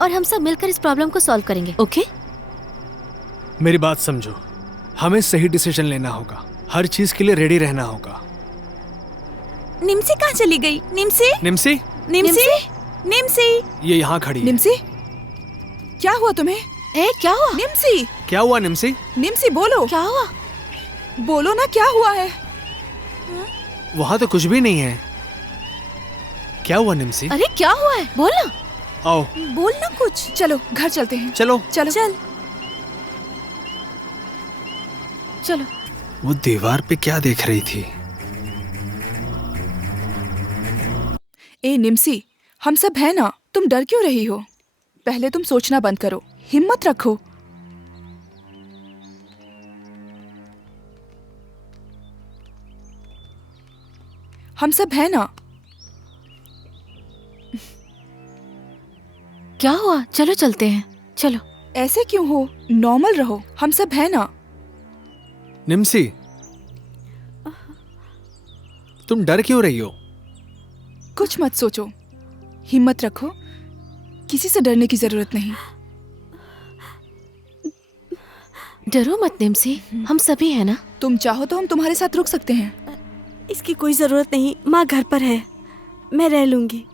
और हम सब मिलकर इस प्रॉब्लम को सॉल्व करेंगे, ओके? मेरी बात समझो, हमें सही डिसीजन लेना होगा, हर चीज के लिए रेडी रहना होगा। निम्सी कहाँ चली गई? निम्सी, निम्सी, निम्सी, निम्सी। ये यहाँ खड़ी है। निम्सी, क्या हुआ तुम्हें? ए, क्या हुआ? निम्सी, क्या हुआ निम्सी? निम्सी बोलो। क्या हुआ? बोलो ना, क्या हुआ है? वहाँ तो कुछ भी नहीं है। क्या हुआ निम्सी? अरे क्या हुआ है, बोल ना। आओ बोल ना कुछ। चलो घर चलते हैं। चलो। चलो चल। चलो। वो दीवार पे क्या देख रही थी? ए निम्सी, हम सब है ना, तुम डर क्यों रही हो? पहले तुम सोचना बंद करो, हिम्मत रखो। हम सब है ना। क्या हुआ? चलो चलते हैं, चलो। ऐसे क्यों हो? नॉर्मल रहो, हम सब है ना। निम्सी, तुम डर क्यों रही हो? कुछ मत सोचो, हिम्मत रखो, किसी से डरने की जरूरत नहीं। डरो मत निम्सी, हम सभी हैं ना। तुम चाहो तो हम तुम्हारे साथ रुक सकते हैं। इसकी कोई जरूरत नहीं, माँ घर पर है, मैं रह लूंगी।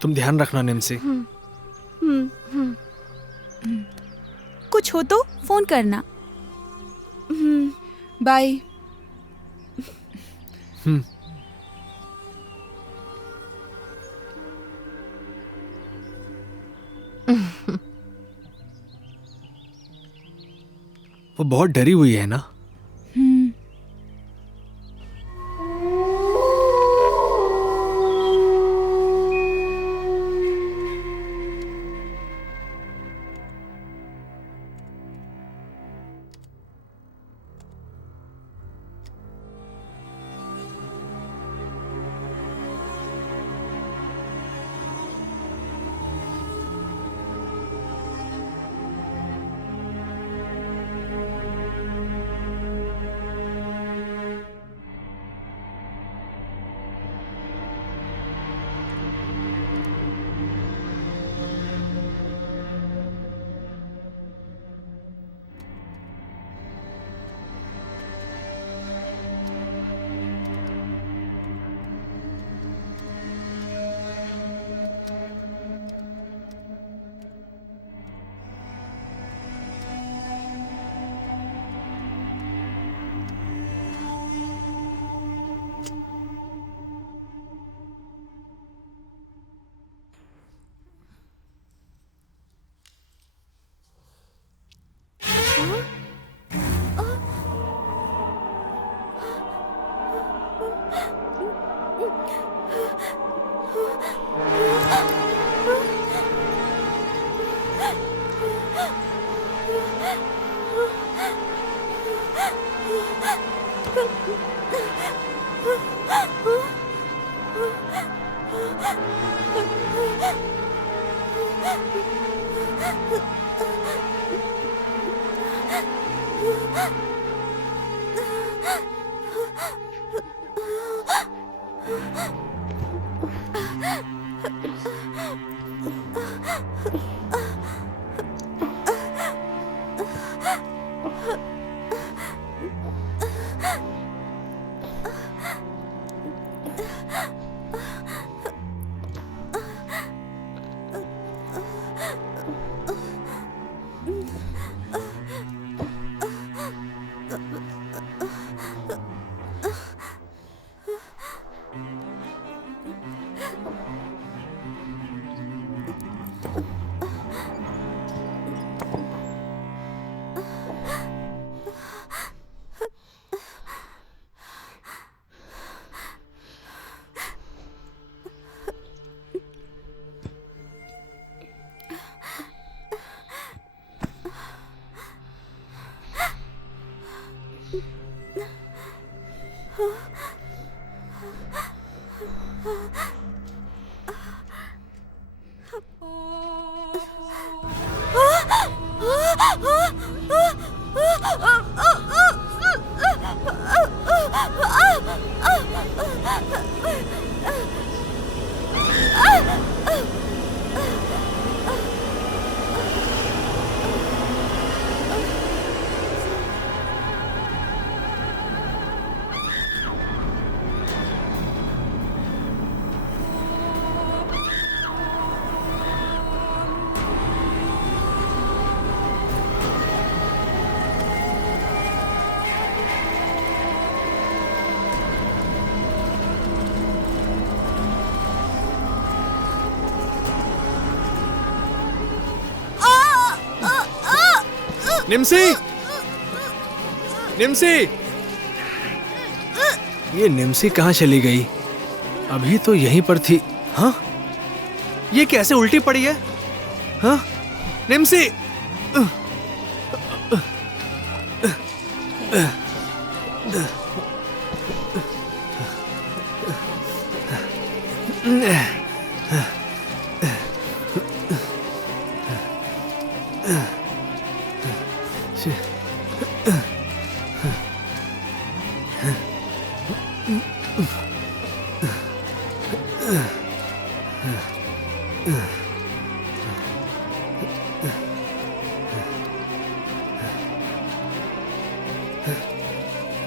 तुम ध्यान रखना निम्सी। कुछ हो तो फोन करना। बाय। वो बहुत डरी हुई है ना। निम्सी, निम्सी, ये निम्सी कहाँ चली गई? अभी तो यहीं पर थी। हाँ, ये कैसे उल्टी पड़ी है? हाँ, निम्सी,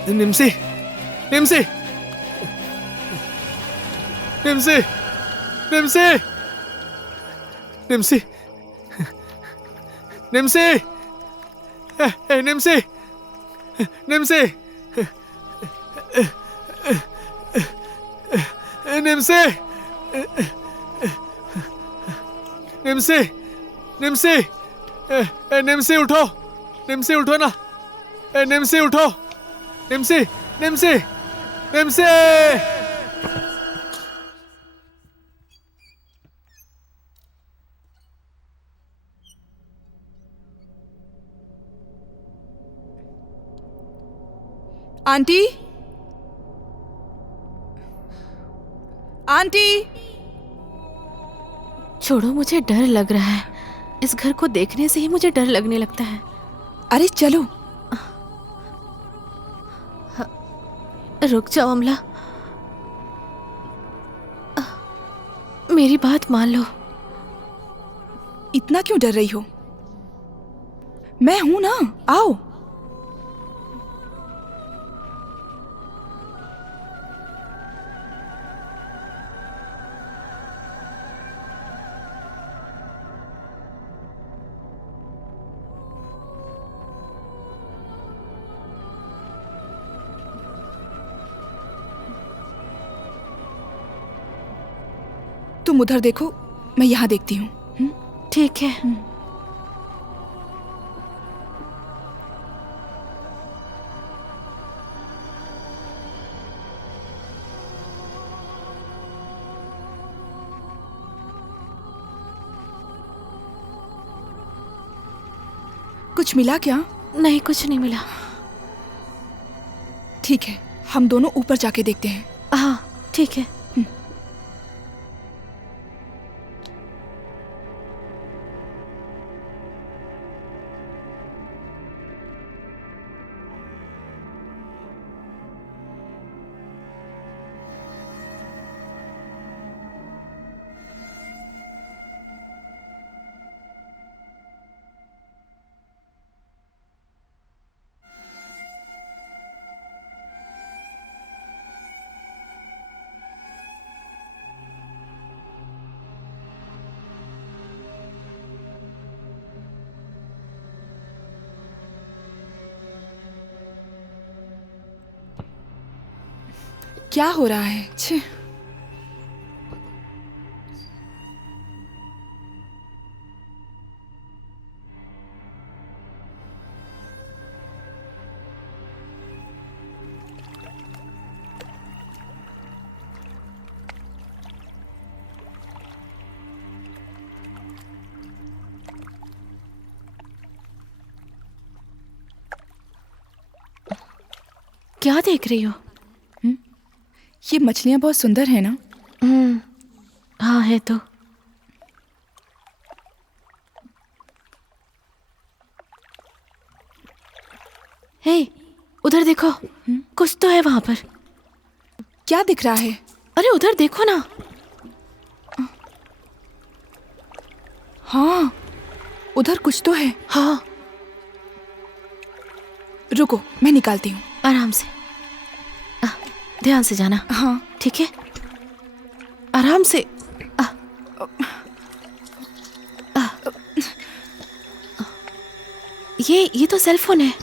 निम्सी, निम्सी, निम्सी, निम्सी, निम्सी, निम्सी, निम्सी, निम्सी, निम्सी, निम्सी, निम्सी, निम्सी उठो, निम्सी उठो ना, निम्सी उठो, निम्सी, निम्सी, निम्सी। आंटी, आंटी, छोड़ो, मुझे डर लग रहा है। इस घर को देखने से ही मुझे डर लगने लगता है। अरे चलो। रुक जाओ अमला, मेरी बात मान लो। इतना क्यों डर रही हो? मैं हूं ना, आओ। तुम उधर देखो, मैं यहाँ देखती हूँ। ठीक है। कुछ मिला क्या? नहीं, कुछ नहीं मिला। ठीक है, हम दोनों ऊपर जाके देखते हैं। हाँ ठीक है। क्या हो रहा है? छे। क्या देख रही हो? ये मछलियां बहुत सुंदर है ना? हाँ है तो। हे, उधर देखो। कुछ तो है वहां पर। क्या दिख रहा है? अरे उधर देखो ना। हाँ, उधर कुछ तो है। हाँ, रुको, मैं निकालती हूँ। आराम से, ध्यान से जाना। हाँ ठीक है, आराम से। ये तो सेल फोन है।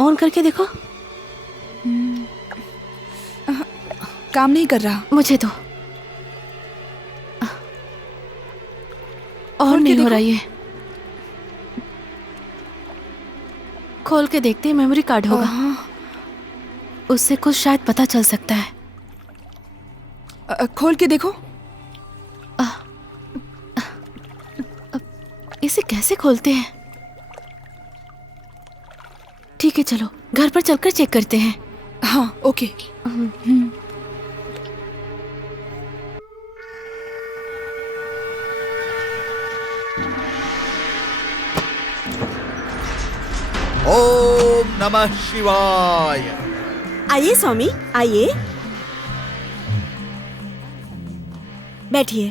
ऑन करके देखो। काम नहीं कर रहा। मुझे तो ऑन नहीं हो रहा। ये खोल के देखते हैं, मेमोरी कार्ड होगा। उससे कुछ शायद पता चल सकता है। खोल के देखो। इसे कैसे खोलते हैं? ठीक है, चलो घर पर चलकर चेक करते हैं। हाँ ओके। ओम नमः शिवाय। आइए स्वामी, आइए, बैठिए।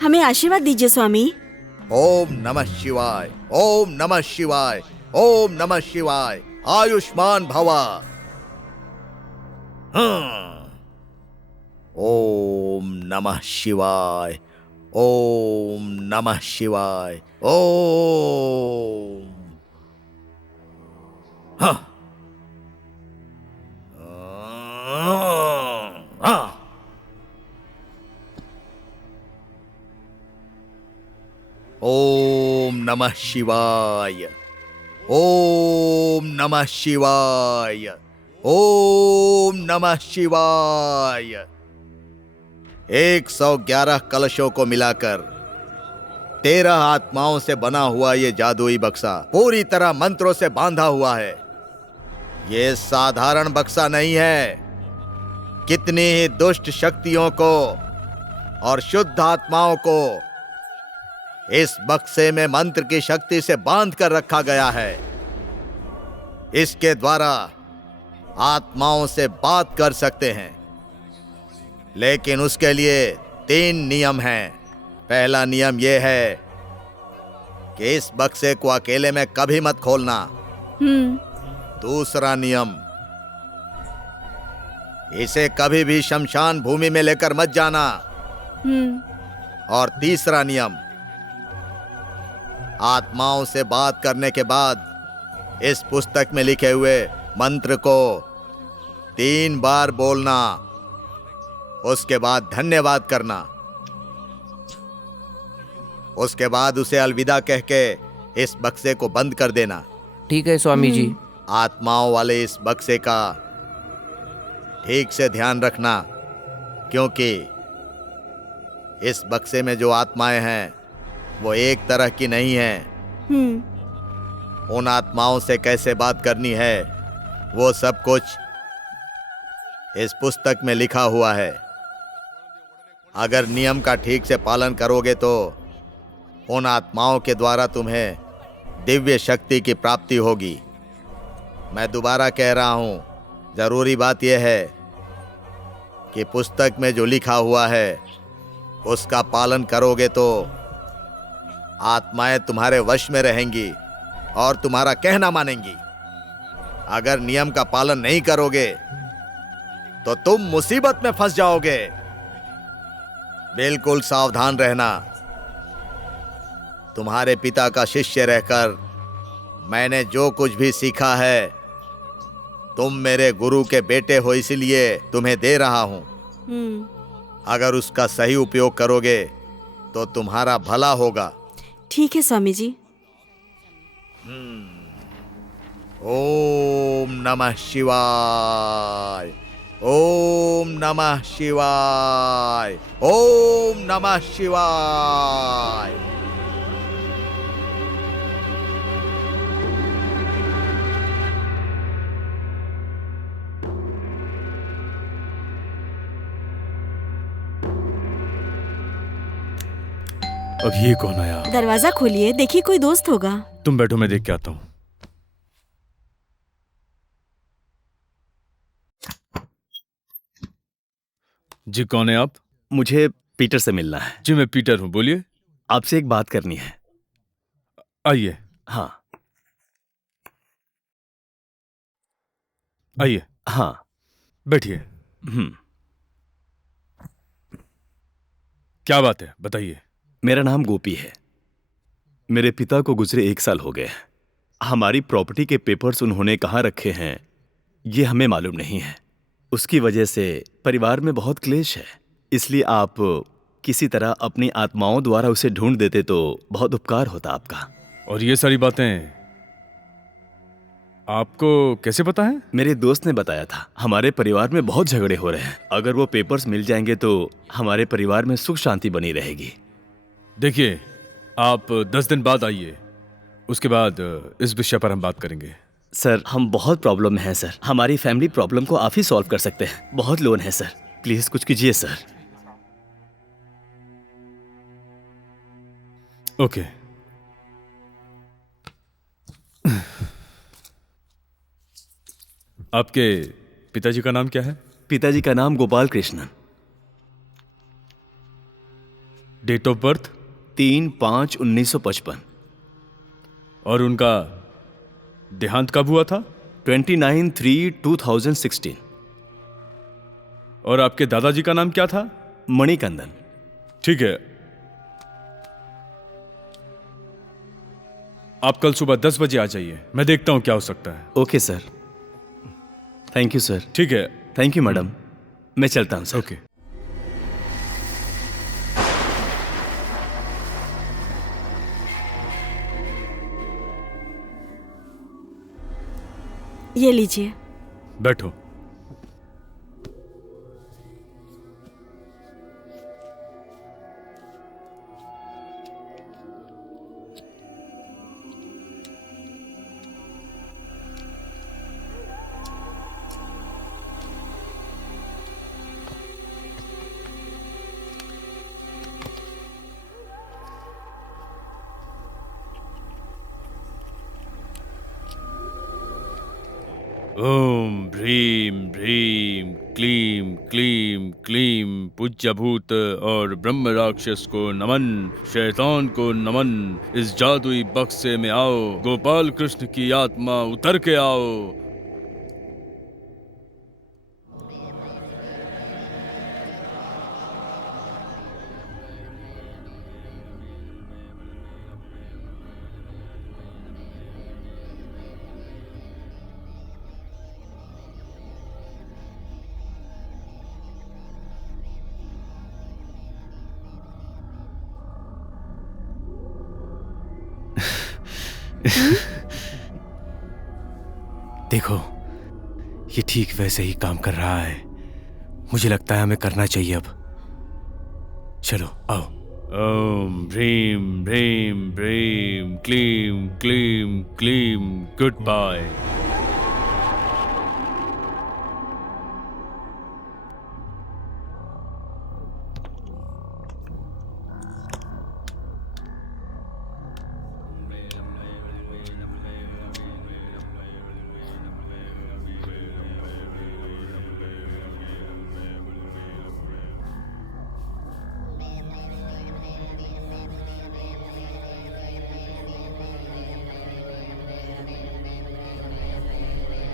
हमें आशीर्वाद दीजिए स्वामी। ओम नमः शिवाय, ओम नमः शिवाय, ओम नमः शिवाय। आयुष्मान भवा। ओम नमः शिवाय, ओम नमः शिवाय, ओम। हाँ। ओम नमः शिवाय, ओम नमः शिवाय, ओम नमः शिवाय। 111 कलशों को मिलाकर 13 आत्माओं से बना हुआ ये जादुई बक्सा पूरी तरह मंत्रों से बांधा हुआ है। ये साधारण बक्सा नहीं है। कितनी ही दुष्ट शक्तियों को और शुद्ध आत्माओं को इस बक्से में मंत्र की शक्ति से बांध कर रखा गया है। इसके द्वारा आत्माओं से बात कर सकते हैं, लेकिन उसके लिए 3 नियम हैं। पहला नियम यह है कि इस बक्से को अकेले में कभी मत खोलना। दूसरा नियम, इसे कभी भी शमशान भूमि में लेकर मत जाना। और तीसरा नियम, आत्माओं से बात करने के बाद इस पुस्तक में लिखे हुए मंत्र को 3 बार बोलना, उसके बाद धन्यवाद करना, उसके बाद उसे अलविदा कह के इस बक्से को बंद कर देना। ठीक है स्वामी जी। आत्माओं वाले इस बक्से का ठीक से ध्यान रखना, क्योंकि इस बक्से में जो आत्माएं हैं वो एक तरह की नहीं हैं। उन आत्माओं से कैसे बात करनी है वो सब कुछ इस पुस्तक में लिखा हुआ है। अगर नियम का ठीक से पालन करोगे तो उन आत्माओं के द्वारा तुम्हें दिव्य शक्ति की प्राप्ति होगी। मैं दोबारा कह रहा हूं, जरूरी बात यह है कि पुस्तक में जो लिखा हुआ है उसका पालन करोगे तो आत्माएं तुम्हारे वश में रहेंगी और तुम्हारा कहना मानेंगी। अगर नियम का पालन नहीं करोगे तो तुम मुसीबत में फंस जाओगे। बिल्कुल सावधान रहना। तुम्हारे पिता का शिष्य रहकर मैंने जो कुछ भी सीखा है, तुम मेरे गुरु के बेटे हो इसलिए तुम्हें दे रहा हूं। अगर उसका सही उपयोग करोगे तो तुम्हारा भला होगा। ठीक है स्वामी जी। ओम नमः शिवाय, ओम नमः शिवाय, ओम नमः शिवाय। अब ये कौन आया? दरवाजा खोलिए, देखिए कोई दोस्त होगा। तुम बैठो, मैं देख के आता हूं। जी कौन है आप? मुझे पीटर से मिलना है। जी मैं पीटर हूं, बोलिए। आपसे एक बात करनी है। आइए। हाँ आइए। हाँ बैठिए। क्या बात है, बताइए। मेरा नाम गोपी है। मेरे पिता को गुजरे 1 साल हो गए। हमारी प्रॉपर्टी के पेपर्स उन्होंने कहाँ रखे हैं ये हमें मालूम नहीं है। उसकी वजह से परिवार में बहुत क्लेश है। इसलिए आप किसी तरह अपनी आत्माओं द्वारा उसे ढूंढ देते तो बहुत उपकार होता आपका। और ये सारी बातें आपको कैसे पता है? मेरे दोस्त ने बताया था। हमारे परिवार में बहुत झगड़े हो रहे हैं। अगर वो पेपर्स मिल जाएंगे तो हमारे परिवार में सुख शांति बनी रहेगी। देखिए, आप 10 दिन बाद आइए, उसके बाद इस विषय पर हम बात करेंगे। सर, हम बहुत प्रॉब्लम में हैं सर। हमारी फैमिली प्रॉब्लम को आप ही सॉल्व कर सकते हैं। बहुत लोन है सर, प्लीज कुछ कीजिए सर। ओके। आपके पिताजी का नाम क्या है? पिताजी का नाम Gopal Krishnan. Date of birth? 3/5/1955। और उनका देहांत कब हुआ था? 29/3/2016। और आपके दादाजी का नाम क्या था? मणिकंदन। ठीक है, आप कल सुबह 10 बजे आ जाइए, मैं देखता हूं क्या हो सकता है। Okay sir. Thank you sir. ठीक है। Thank you madam. मैं चलता हूं सर। ओके। ये लीजिए। बैठो। ओम भ्रीम भ्रीम क्लीम क्लीम क्लीम पूज्यभूत और ब्रह्म राक्षस को नमन, शैतान को नमन। इस जादुई बक्से में आओ, गोपाल कृष्ण की आत्मा उतर के आओ। देखो, ये ठीक वैसे ही काम कर रहा है। मुझे लगता है हमें करना चाहिए अब। चलो आओ। ओम भ्रीम भ्रीम भ्रीम क्लीम क्लीम क्लीम गुड बाय।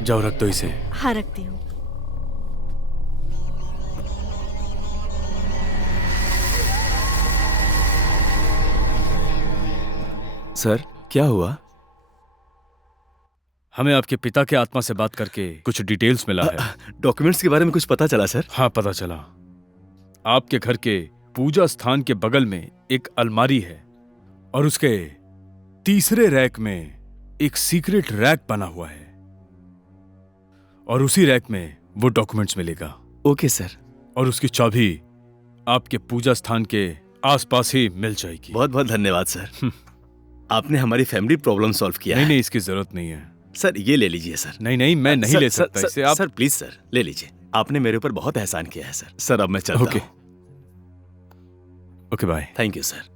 जाओ, रख दो इसे। हाँ, रखती हूँ। सर, क्या हुआ? हमें आपके पिता के आत्मा से बात करके कुछ डिटेल्स मिला है। डॉक्यूमेंट्स के बारे में कुछ पता चला सर? हाँ, पता चला। आपके घर के पूजा स्थान के बगल में एक अलमारी है और उसके तीसरे रैक में एक सीक्रेट रैक बना हुआ है और उसी रैक में वो डॉक्यूमेंट्स मिलेगा। Okay sir. और उसकी चाबी आपके पूजा स्थान के आसपास ही मिल जाएगी। बहुत बहुत धन्यवाद सर। आपने हमारी फैमिली प्रॉब्लम सॉल्व किया है। नहीं, इसकी जरूरत नहीं है सर। ये ले लीजिए सर। नहीं, मैं नहीं ले सकता इसे। आप सर प्लीज सर, ले लीजिए। आपने मेरे ऊपर बहुत एहसान किया है सर। सर अब मैं चलता हूं। Okay bye. Thank you sir.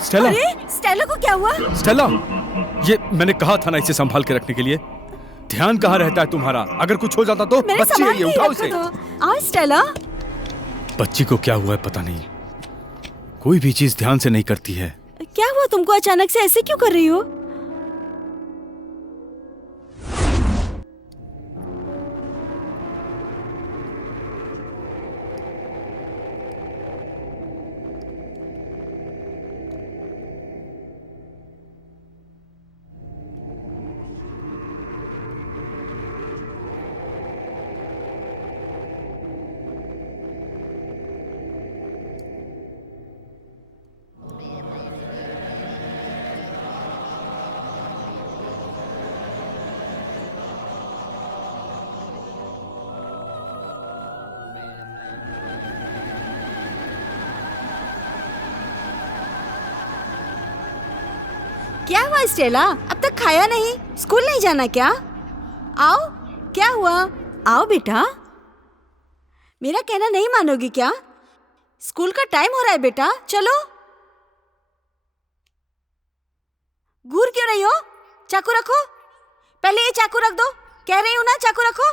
Stella, अरे स्टेला को क्या हुआ? स्टेला, ये मैंने कहा था ना इसे संभाल के रखने के लिए। ध्यान कहाँ रहता है तुम्हारा? अगर कुछ हो जाता तो? मैंने बच्ची है संभाल ये, के उठाओ रखा इसे। था। आज स्टेला, बच्ची को क्या हुआ है पता नहीं, कोई भी चीज ध्यान से नहीं करती है। क्या हुआ तुमको? अचानक से ऐसे क्यों कर रही हो? क्या हुआ स्टेला? अब तक खाया नहीं? स्कूल नहीं जाना क्या? आओ, क्या हुआ? आओ बेटा, मेरा कहना नहीं मानोगी क्या? स्कूल का टाइम हो रहा है बेटा, चलो। घूर क्यों रही हो? चाकू रखो, पहले ये चाकू रख दो। कह रही हूँ ना, चाकू रखो।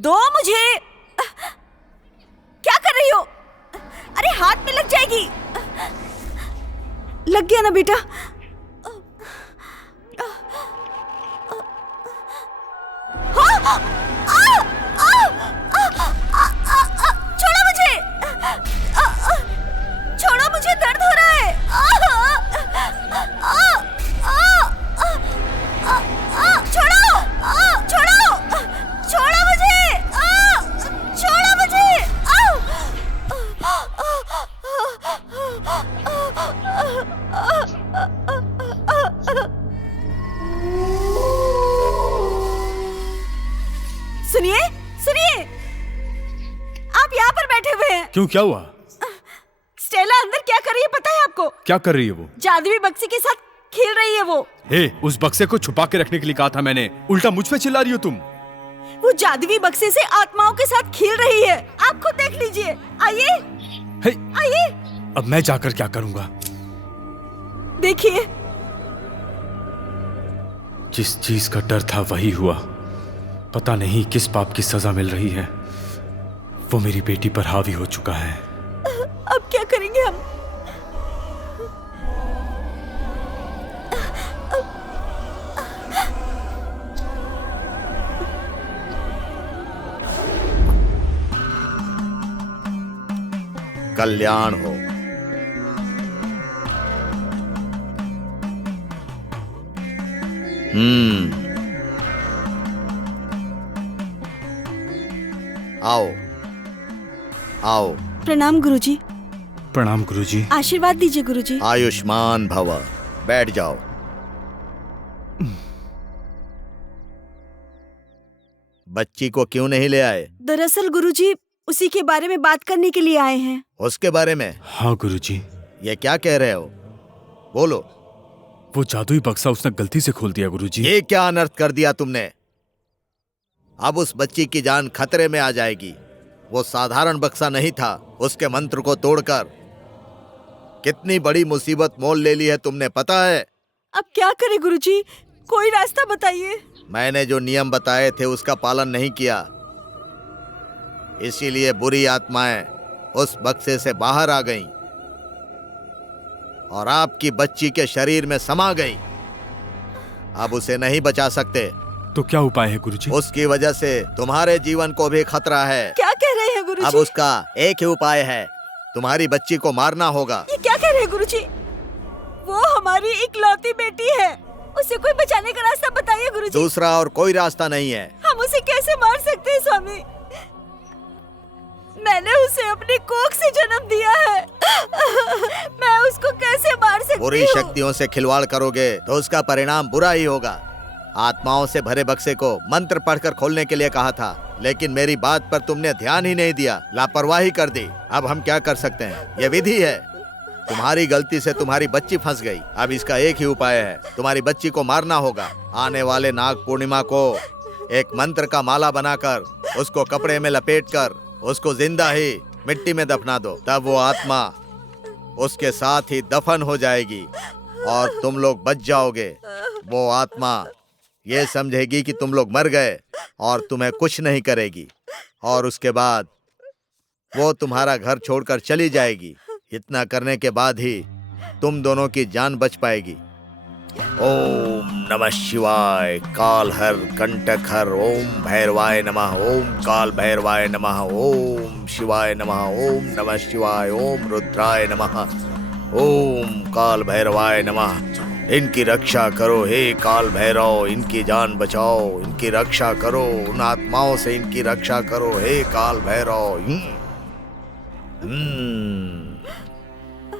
दो मुझे। क्या कर रही हो? अरे हाथ में लग जाएगी। लग गया ना बेटा? छोड़ो मुझे, छोड़ो मुझे, दर्द हो रहा है। छोड़ो, छोड़ो, छोड़ो मुझे, छोड़ो मुझे। सुनिए, सुनिए, आप यहाँ पर बैठे हुए हैं। क्यों, क्या हुआ? स्टेला अंदर क्या कर रही है पता है आपको? क्या कर रही है वो? जादुई बक्से के साथ खेल रही है वो। हे, उस बक्से को छुपा के रखने के लिए कहा था मैंने, उल्टा मुझ पे चिल्ला रही हो तुम। वो जादुई बक्से से आत्माओं के साथ खेल रही है, आप खुद देख लीजिए। आइए, हे, आइए, अब मैं जाकर क्या करूंगा? देखिए। जिस चीज का डर था वही हुआ। पता नहीं किस पाप की सजा मिल रही है। वो मेरी बेटी पर हावी हो चुका है। अब क्या करेंगे हम? कल्याण हो। आओ, आओ। प्रणाम गुरुजी। प्रणाम गुरुजी। आशीर्वाद दीजिए गुरुजी। आयुष्मान भव। बैठ जाओ। बच्ची को क्यों नहीं ले आए? दरअसल गुरुजी, उसी के बारे में बात करने के लिए आए हैं। उसके बारे में? हाँ गुरुजी। ये क्या कह रहे हो? बोलो। वो जादुई बक्सा उसने गलती से खोल दिया गुरुजी। ये क्या अनर्थ कर दिया तुमने? अब उस बच्ची की जान खतरे में आ जाएगी। वो साधारण बक्सा नहीं था। उसके मंत्र को तोड़कर कितनी बड़ी मुसीबत मोल ले ली है तुमने, पता है? अब क्या करें गुरुजी? कोई रास्ता बताइए। मैंने जो नियम बताए थे उसका पालन नहीं किया, इसीलिए बुरी आत्माएं उस बक्से से बाहर आ गईं और आपकी बच्ची के शरीर में समा गईं। अब उसे नहीं बचा सकते। तो क्या उपाय है गुरुजी? उसकी वजह से तुम्हारे जीवन को भी खतरा है। क्या कह रहे हैं गुरुजी? अब उसका एक ही उपाय है, तुम्हारी बच्ची को मारना होगा। ये क्या कह रहे हैं गुरुजी? वो हमारी इकलौती बेटी है, उसे कोई बचाने का रास्ता बताइए गुरुजी। दूसरा और कोई रास्ता नहीं है। हम उसे कैसे मार सकते हैं स्वामी? मैंने उसे अपनी कोख से जन्म दिया है। मैं उसको कैसे मार सकती हूँ? बुरी शक्तियों से खिलवाड़ करोगे तो उसका परिणाम बुरा ही होगा। आत्माओं से भरे बक्से को मंत्र पढ़कर खोलने के लिए कहा था, लेकिन मेरी बात पर तुमने ध्यान ही नहीं दिया, लापरवाही कर दी। अब हम क्या कर सकते हैं? ये विधि है। तुम्हारी गलती से तुम्हारी बच्ची फंस गई। अब इसका एक ही उपाय है, तुम्हारी बच्ची को मारना होगा। आने वाले नाग पूर्णिमा को एक मंत्र का माला बनाकर उसको कपड़े में लपेटकर उसको जिंदा ही मिट्टी में दफना दो। तब वो आत्मा उसके साथ ही दफन हो जाएगी और तुम लोग बच जाओगे। वो आत्मा ये समझेगी कि तुम लोग मर गए और तुम्हें कुछ नहीं करेगी, और उसके बाद वो तुम्हारा घर छोड़कर चली जाएगी। इतना करने के बाद ही तुम दोनों की जान बच पाएगी। ओम नमः शिवाय। काल हर कंटक हर। ओम भैरवाय नमः। ओम काल भैरवाय नमः। ओम शिवाय नमः। ओम नमः शिवाय। ओम रुद्राय नमः। ओम काल भैरवाय नमः। इनकी रक्षा करो हे काल भैरव, इनकी जान बचाओ, इनकी रक्षा करो, उन आत्माओं से इनकी रक्षा करो हे काल भैरव।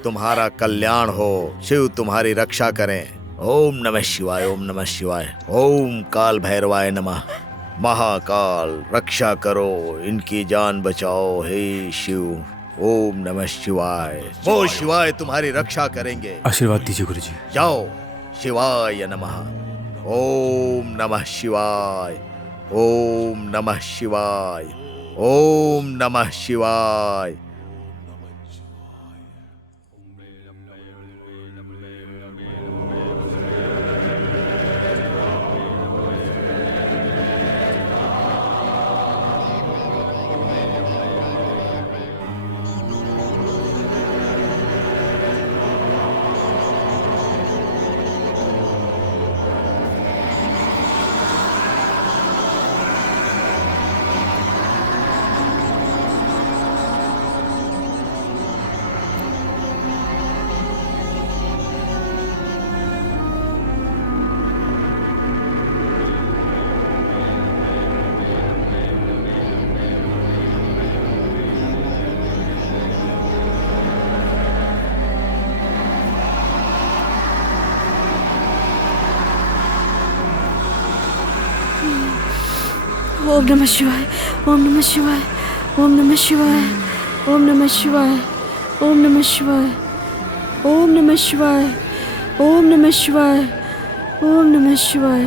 तुम्हारा कल्याण हो, शिव तुम्हारी रक्षा करें। ओम नमः शिवाय। ओम नमः शिवाय। ओम काल भैरवाय नमः। महाकाल रक्षा करो, इनकी जान बचाओ हे शिव। ओम नमः शिवाय। वो शिवाय तुम्हारी रक्षा करेंगे। आशीर्वाद दीजिए गुरुजी। जाओ। शिवाय नमः। ओम नमः शिवाय। ओम नमः शिवाय। ओम नमः शिवाय। ओम नमः शिवाय। ओम नमः शिवाय। ओम नमः शिवाय। ओम नमः शिवाय। ओम नमः शिवाय। ओम नमः शिवाय। ओम नमः शिवाय। ओम नमः शिवाय।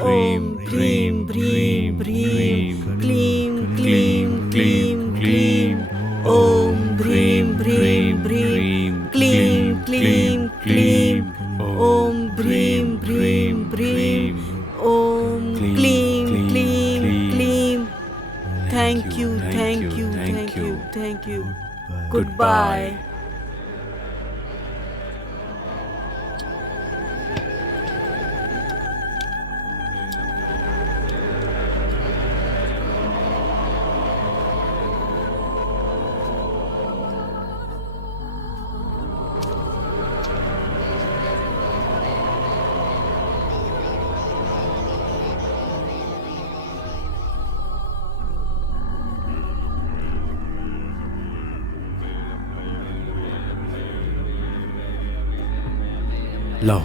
ह्रीं ह्रीं ह्रीं ह्रीं क्लीं क्लीं क्लीं क्लीं। ओम ह्रीं ह्रीं ह्रीं क्लीं क्लीं क्लीं। ओम ह्रीं ह्रीं ह्रीं। ओम क्लीं क्लीं क्लीं। Thank you, thank you, thank you, thank you. Good bye. लाओ।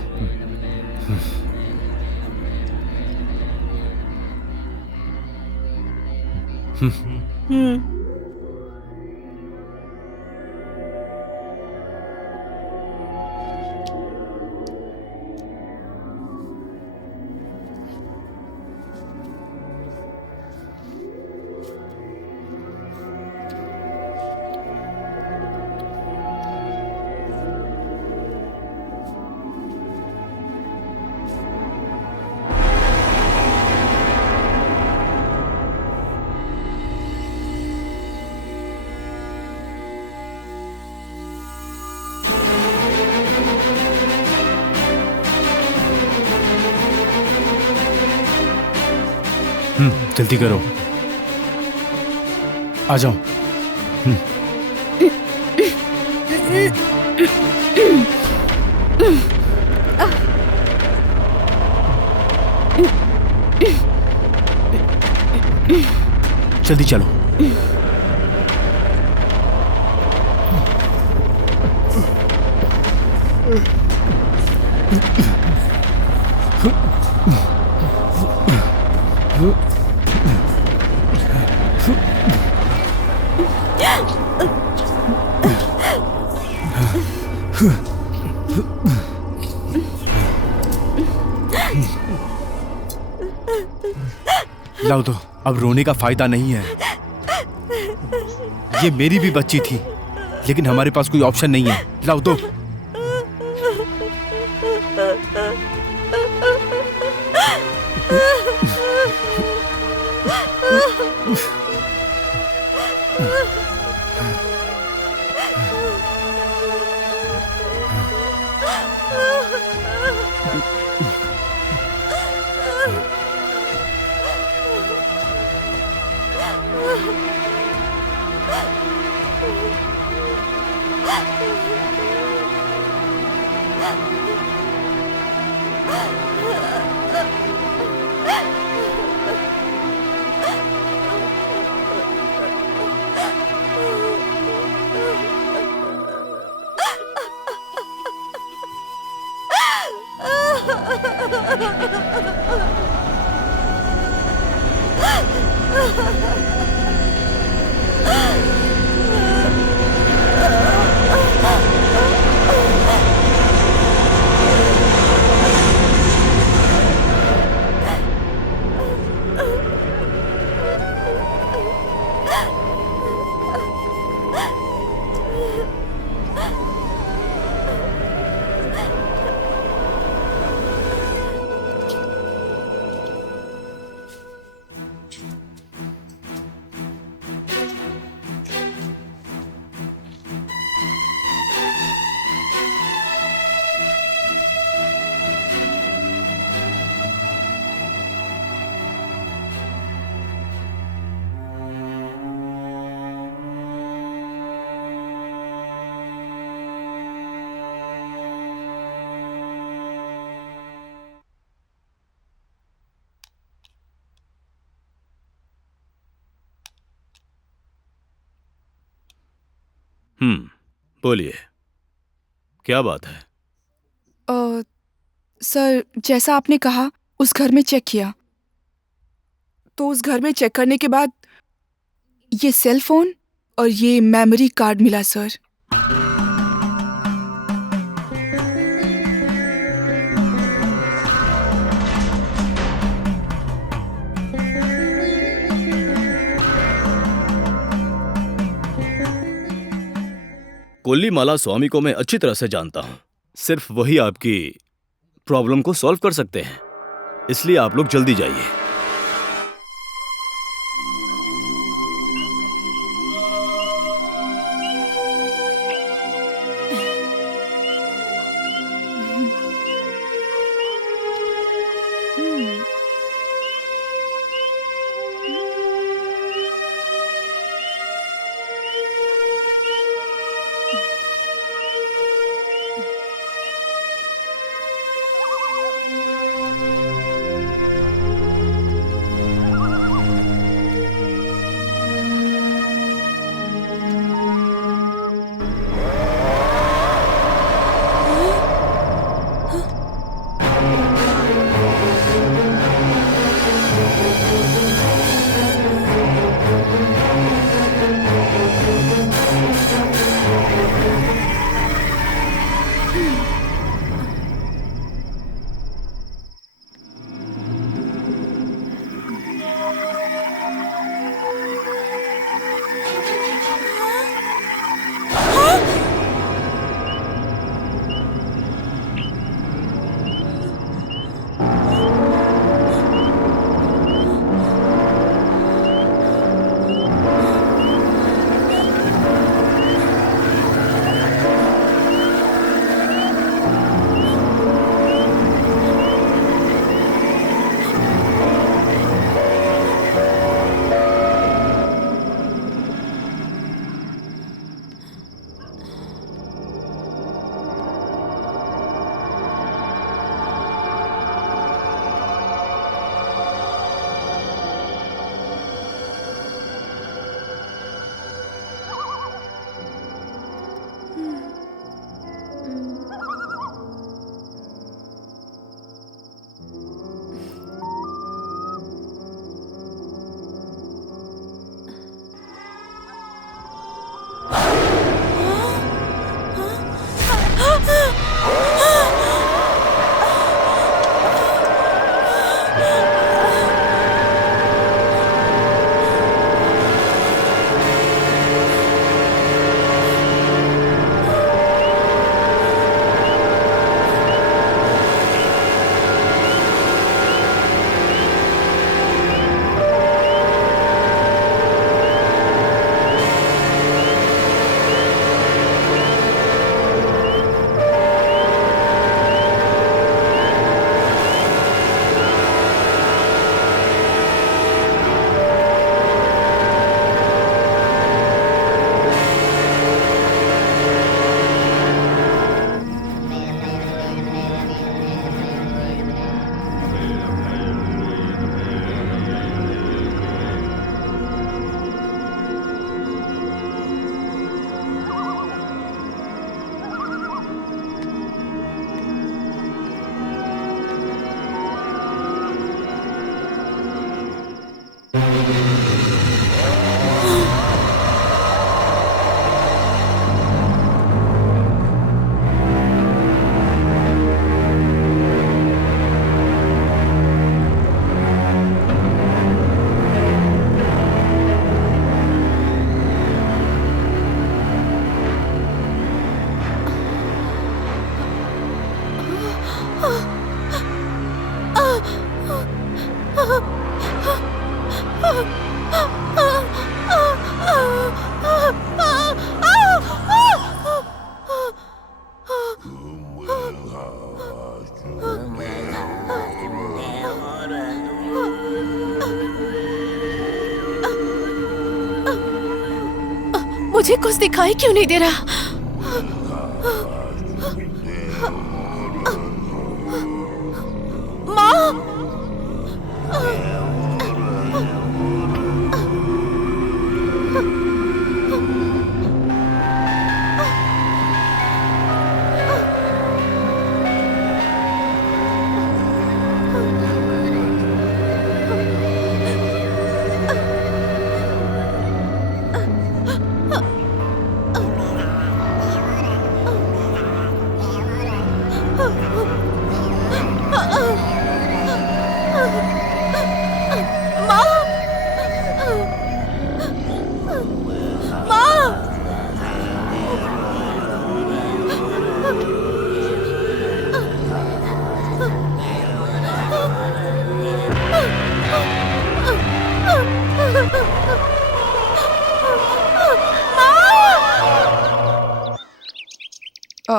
जल्दी करो, आ जाओ। जल्दी चलो। लाओ दो, अब रोने का फायदा नहीं है। ये मेरी भी बच्ची थी, लेकिन हमारे पास कोई ऑप्शन नहीं है। लाओ दो। बोलिए, क्या बात है? सर, जैसा आपने कहा उस घर में चेक किया, तो उस घर में चेक करने के बाद ये सेल फोन और ये मेमोरी कार्ड मिला सर। कोल्लीमाला स्वामी को मैं अच्छी तरह से जानता हूं। सिर्फ वही आपकी प्रॉब्लम को सॉल्व कर सकते हैं, इसलिए आप लोग जल्दी जाइए। मुझे कुछ दिखाई क्यों नहीं दे रहा? माँ!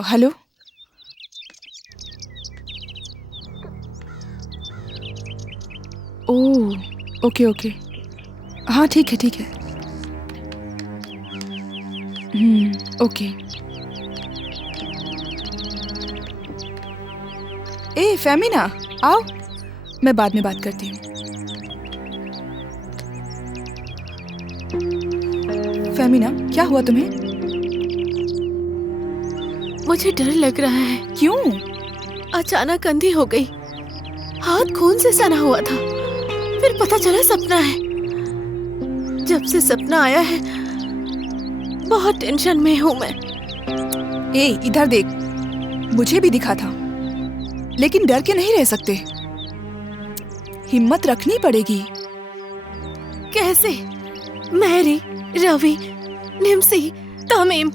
हेलो। ओह ओके ओके, हाँ ठीक है ठीक है। ओके। ए फेमिना आओ, मैं बाद में बात करती हूँ। फेमिना क्या हुआ तुम्हें? मुझे डर लग रहा है। क्यों? अचानक अंधी हो गई, हाथ खून से सना हुआ था, फिर पता चला सपना है। जब से सपना आया है बहुत टेंशन में हूँ मैं। ए इधर देख, मुझे भी दिखा था, लेकिन डर के नहीं रह सकते, हिम्मत रखनी पड़ेगी। कैसे? मैरी, रवि, निम्सी, तमीम,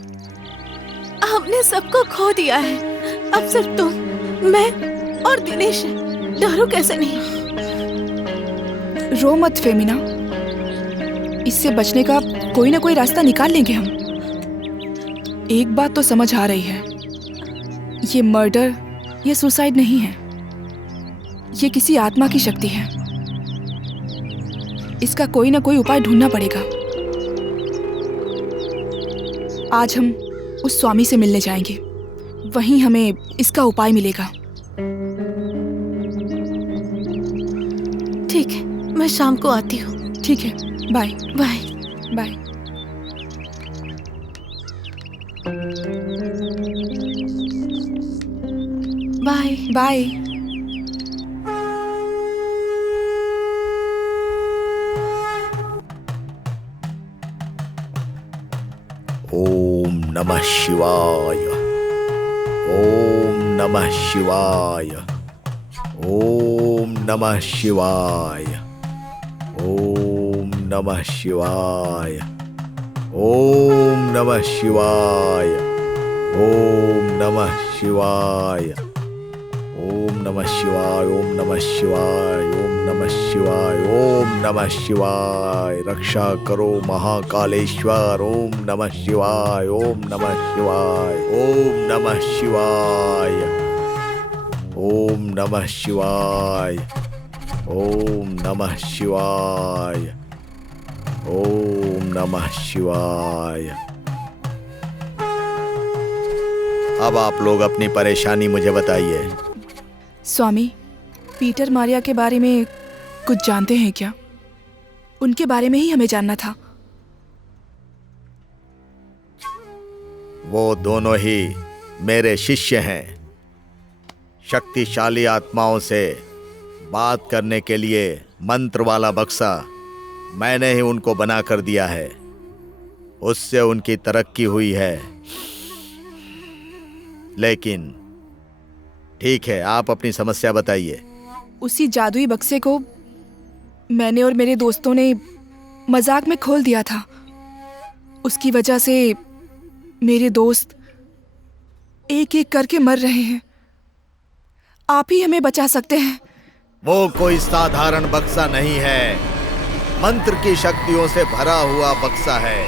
हमने सबको खो दिया है। अब सिर्फ तुम, मैं और दिनेश है। डरो कैसे नहीं? रो मत फेमिना, इससे बचने का कोई ना कोई रास्ता निकाल लेंगे हम। एक बात तो समझ आ रही है, ये मर्डर, ये सुसाइड नहीं है, ये किसी आत्मा की शक्ति है। इसका कोई ना कोई उपाय ढूंढना पड़ेगा। आज हम उस स्वामी से मिलने जाएंगे, वहीं हमें इसका उपाय मिलेगा। ठीक है, मैं शाम को आती हूँ। ठीक है, bye bye bye. Bye bye. ओम नमः शिवाय, ओम नमः शिवाय, ओम नमः शिवाय, ओम नमः शिवाय, ओम नमः शिवाय, ओम नमः शिवाय, ओम नमः शिवाय, ओम नमः शिवाय, ओम नमः शिवाय, ओम नमः शिवाय। रक्षा करो महाकालेश्वर। ओम नमः शिवाय, ओम नमः शिवाय, ओम नमः शिवाय, ओम नमः शिवाय, ओम नमः शिवाय, ओम नमः शिवाय। अब आप लोग अपनी परेशानी मुझे बताइए। स्वामी, पीटर मारिया के बारे में कुछ जानते हैं क्या? उनके बारे में ही हमें जानना था। वो दोनों ही मेरे शिष्य हैं। शक्तिशाली आत्माओं से बात करने के लिए मंत्र वाला बक्सा मैंने ही उनको बना कर दिया है। उससे उनकी तरक्की हुई है। लेकिन ठीक है, आप अपनी समस्या बताइए। उसी जादुई बक्से को मैंने और मेरे दोस्तों ने मजाक में खोल दिया था। उसकी वजह से मेरे दोस्त एक एक करके मर रहे हैं। आप ही हमें बचा सकते हैं। वो कोई साधारण बक्सा नहीं है। मंत्र की शक्तियों से भरा हुआ बक्सा है।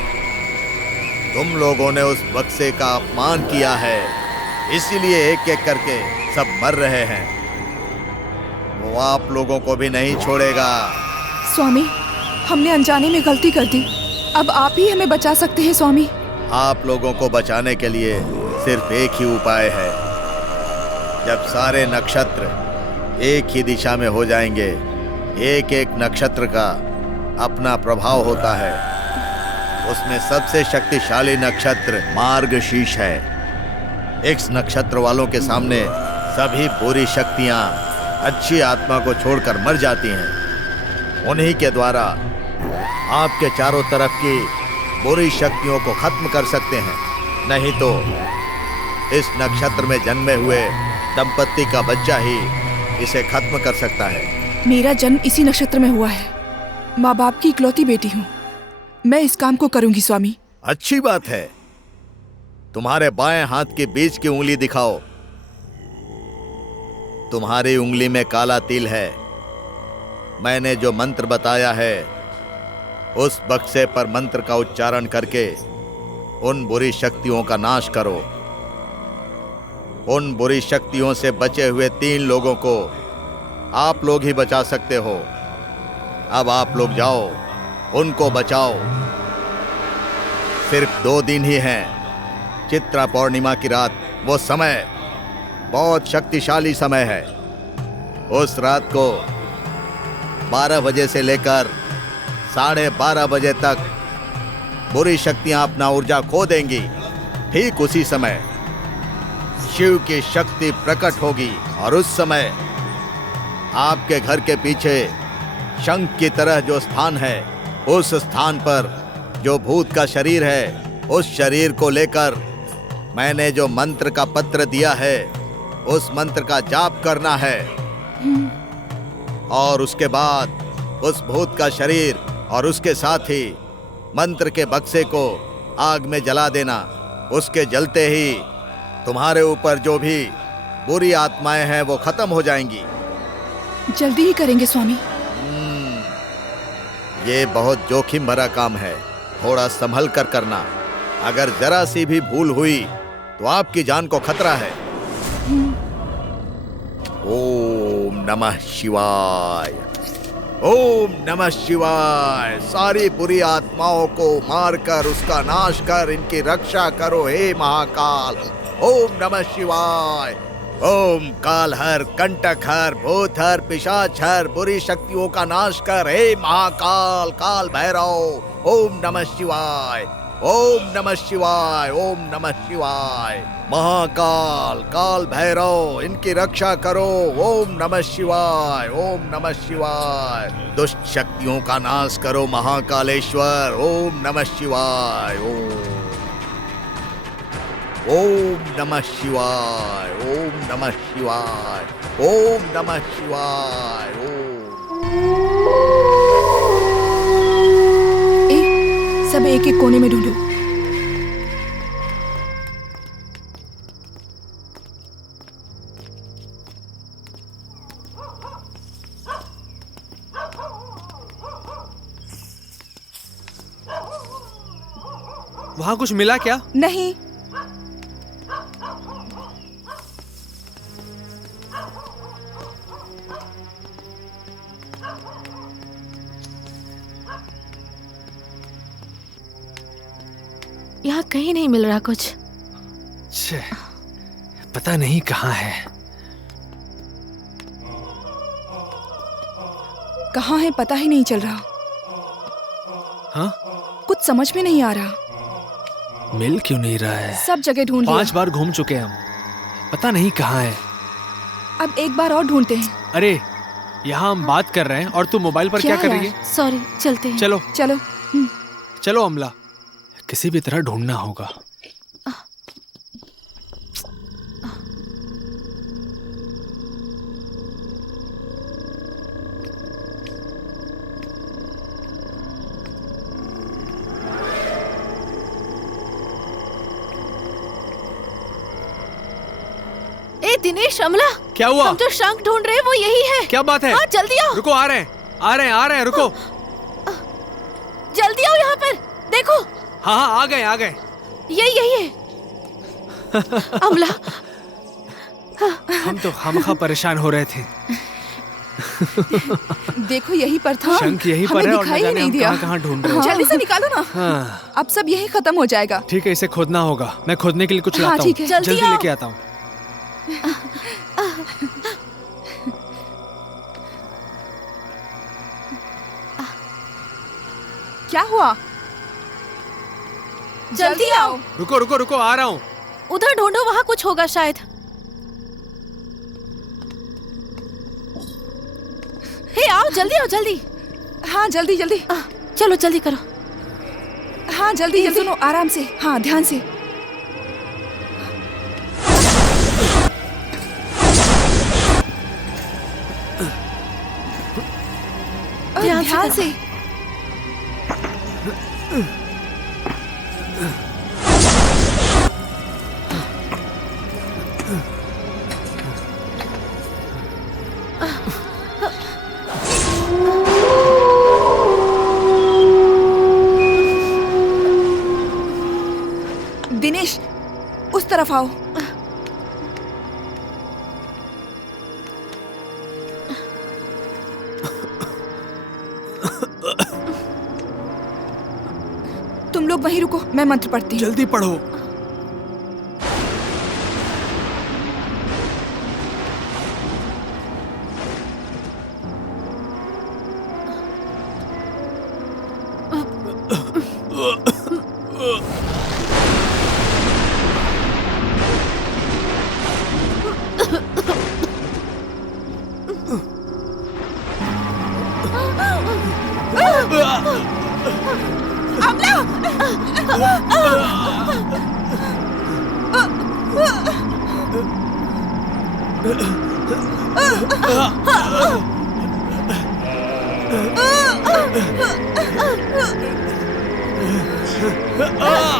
तुम लोगों ने उस बक्से का अपमान किया है, इसीलिए एक एक करके सब मर रहे हैं। वो आप लोगों को भी नहीं छोड़ेगा। स्वामी, हमने अनजाने में गलती कर दी, अब आप ही हमें बचा सकते हैं स्वामी। आप लोगों को बचाने के लिए सिर्फ एक ही उपाय है। जब सारे नक्षत्र एक ही दिशा में हो जाएंगे, एक एक नक्षत्र का अपना प्रभाव होता है। उसमें सबसे शक्तिशाली नक्षत्र मार्गशीर्ष है। इस नक्षत्र वालों के सामने सभी बुरी शक्तियां अच्छी आत्मा को छोड़कर मर जाती हैं। उन्हीं के द्वारा आपके चारों तरफ की बुरी शक्तियों को खत्म कर सकते हैं। नहीं तो इस नक्षत्र में जन्मे हुए दंपत्ति का बच्चा ही इसे खत्म कर सकता है। मेरा जन्म इसी नक्षत्र में हुआ है। माँ बाप की इकलौती बेटी हूँ। मैं इस काम को करूंगी स्वामी। अच्छी बात है। तुम्हारे बाएं हाथ के बीच की उंगली दिखाओ। तुम्हारी उंगली में काला तिल है। मैंने जो मंत्र बताया है, उस बक्से पर मंत्र का उच्चारण करके उन बुरी शक्तियों का नाश करो। उन बुरी शक्तियों से बचे हुए 3 लोगों को आप लोग ही बचा सकते हो। अब आप लोग जाओ, उनको बचाओ। सिर्फ 2 दिन ही हैं। चित्रा पौर्णिमा की रात, वो समय बहुत शक्तिशाली समय है। उस रात को 12 बजे से लेकर 12:30 बजे तक बुरी शक्तियां अपना ऊर्जा खो देंगी। ठीक उसी समय शिव की शक्ति प्रकट होगी और उस समय आपके घर के पीछे शंख की तरह जो स्थान है, उस स्थान पर जो भूत का शरीर है, उस शरीर को लेकर मैंने जो मंत्र का पत्र दिया है, उस मंत्र का जाप करना है। और उसके बाद उस भूत का शरीर और उसके साथ ही मंत्र के बक्से को आग में जला देना। उसके जलते ही तुम्हारे ऊपर जो भी बुरी आत्माएं हैं वो खत्म हो जाएंगी। जल्दी ही करेंगे स्वामी। ये बहुत जोखिम भरा काम है, थोड़ा संभल कर करना। अगर जरा सी भी भूल हुई तो आपकी जान को खतरा है। ओम नमः शिवाय, ओम नमः शिवाय। सारी बुरी आत्माओं को मारकर उसका नाश कर इनकी रक्षा करो हे महाकाल। ओम नमः शिवाय। ओम कालहर, कंटकहर, भूतहर, पिशाचहर, बुरी शक्तियों का नाश कर हे महाकाल, काल भैरव। ओम नमः शिवाय, ओम नमः शिवाय, ओम नमः शिवाय। महाकाल, काल भैरव, इनकी रक्षा करो। ओम नमः शिवाय, ओम नमः शिवाय। दुष्ट शक्तियों का नाश करो महाकालेश्वर। ओम नमः शिवाय। ओम नमः शिवाय, ओम नमः शिवाय, ओम नमः शिवाय। सब एक एक कोने में ढूंढो। वहां कुछ मिला क्या? नहीं। यहाँ कहीं नहीं मिल रहा कुछ। छे, पता नहीं कहाँ है। कहाँ है पता ही नहीं चल रहा। हाँ? कुछ समझ में नहीं आ रहा। मिल क्यों नहीं रहा है? सब जगह ढूंढ लिया। 5 बार घूम चुके हम, पता नहीं कहाँ है। अब एक बार और ढूंढते हैं। अरे यहाँ हम बात कर रहे हैं और तू मोबाइल पर क्या कर रही है? सॉरी, चलते हैं। चलो चलो। चलो अमला, किसी भी तरह ढूंढना होगा। ए दिनेश, अमला, क्या हुआ? हम जो शंख ढूंढ रहे हैं वो यही है। क्या बात है? हाँ, जल्दी आओ। रुको, आ रहे हैं, रुको। देखो। हाँ हाँ, आ गए आ गए। यही है। अमला, हम तो खामखा परेशान हो रहे थे। देखो यही पर था, शंख यही पर हमें है और न दिखाई ही जाने नहीं हम दिया। कहाँ ढूंढ रहे हैं। जल्दी से निकालो ना। हाँ। अब सब यही खत्म हो जाएगा। ठीक है, इसे खोदना होगा। मैं खोदने के लिए कुछ हाँ, लाता हूँ। ठीक है। जल्दी आओ। लेके आता हूँ। क्या हुआ? जल्दी आओ। रुको रुको रुको, आ रहा हूँ। उधर ढूंढो, वहाँ कुछ होगा शायद। हे आओ, जल्दी आओ, जल्दी। हाँ जल्दी जल्दी। चलो जल्दी करो। हाँ जल्दी जल्दी। सुनो आराम से, हाँ ध्यान से। ध्यान से। दिनेश, उस तरफ आओ। तुम लोग वहीं रुको, मैं मंत्र पढ़ती हूँ। जल्दी पढ़ो।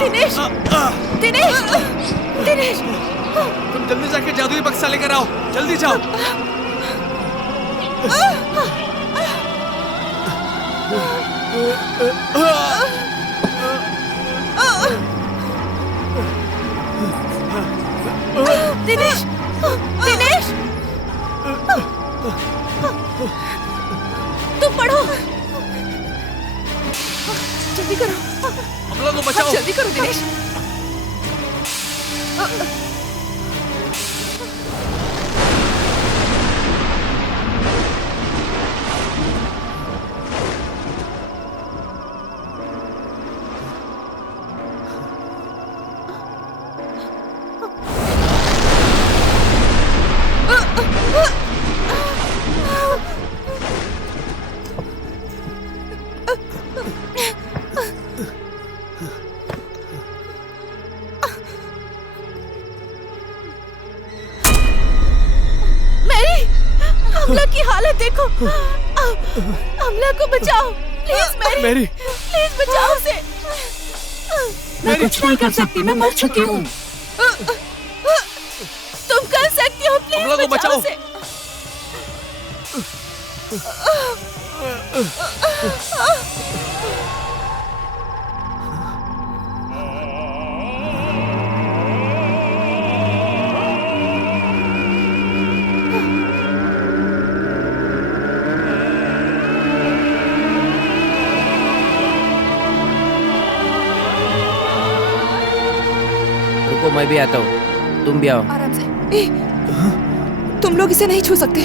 दिनेश, दिनेश, दिनेश। तुम जल्दी जाके जादुई बक्सा लेकर आओ। जल्दी जाओ। दिनेश, दिनेश, तुम पढ़ो। जल्दी करो। अमला को बचाओ। जल्दी करो दिनेश। अमला की हालत देखो। अमला को बचाओ प्लीज। मैरी, प्लीज बचाओ उसे। मैं कुछ नहीं कर सकती, मैं मर चुकी हूँ। तुम कर सकती हो, प्लीज अमला को बचाओ। उसे। रुको, मैं भी आता हूँ, तुम भी आओ। आराम से। तुम लोग इसे नहीं छू सकते।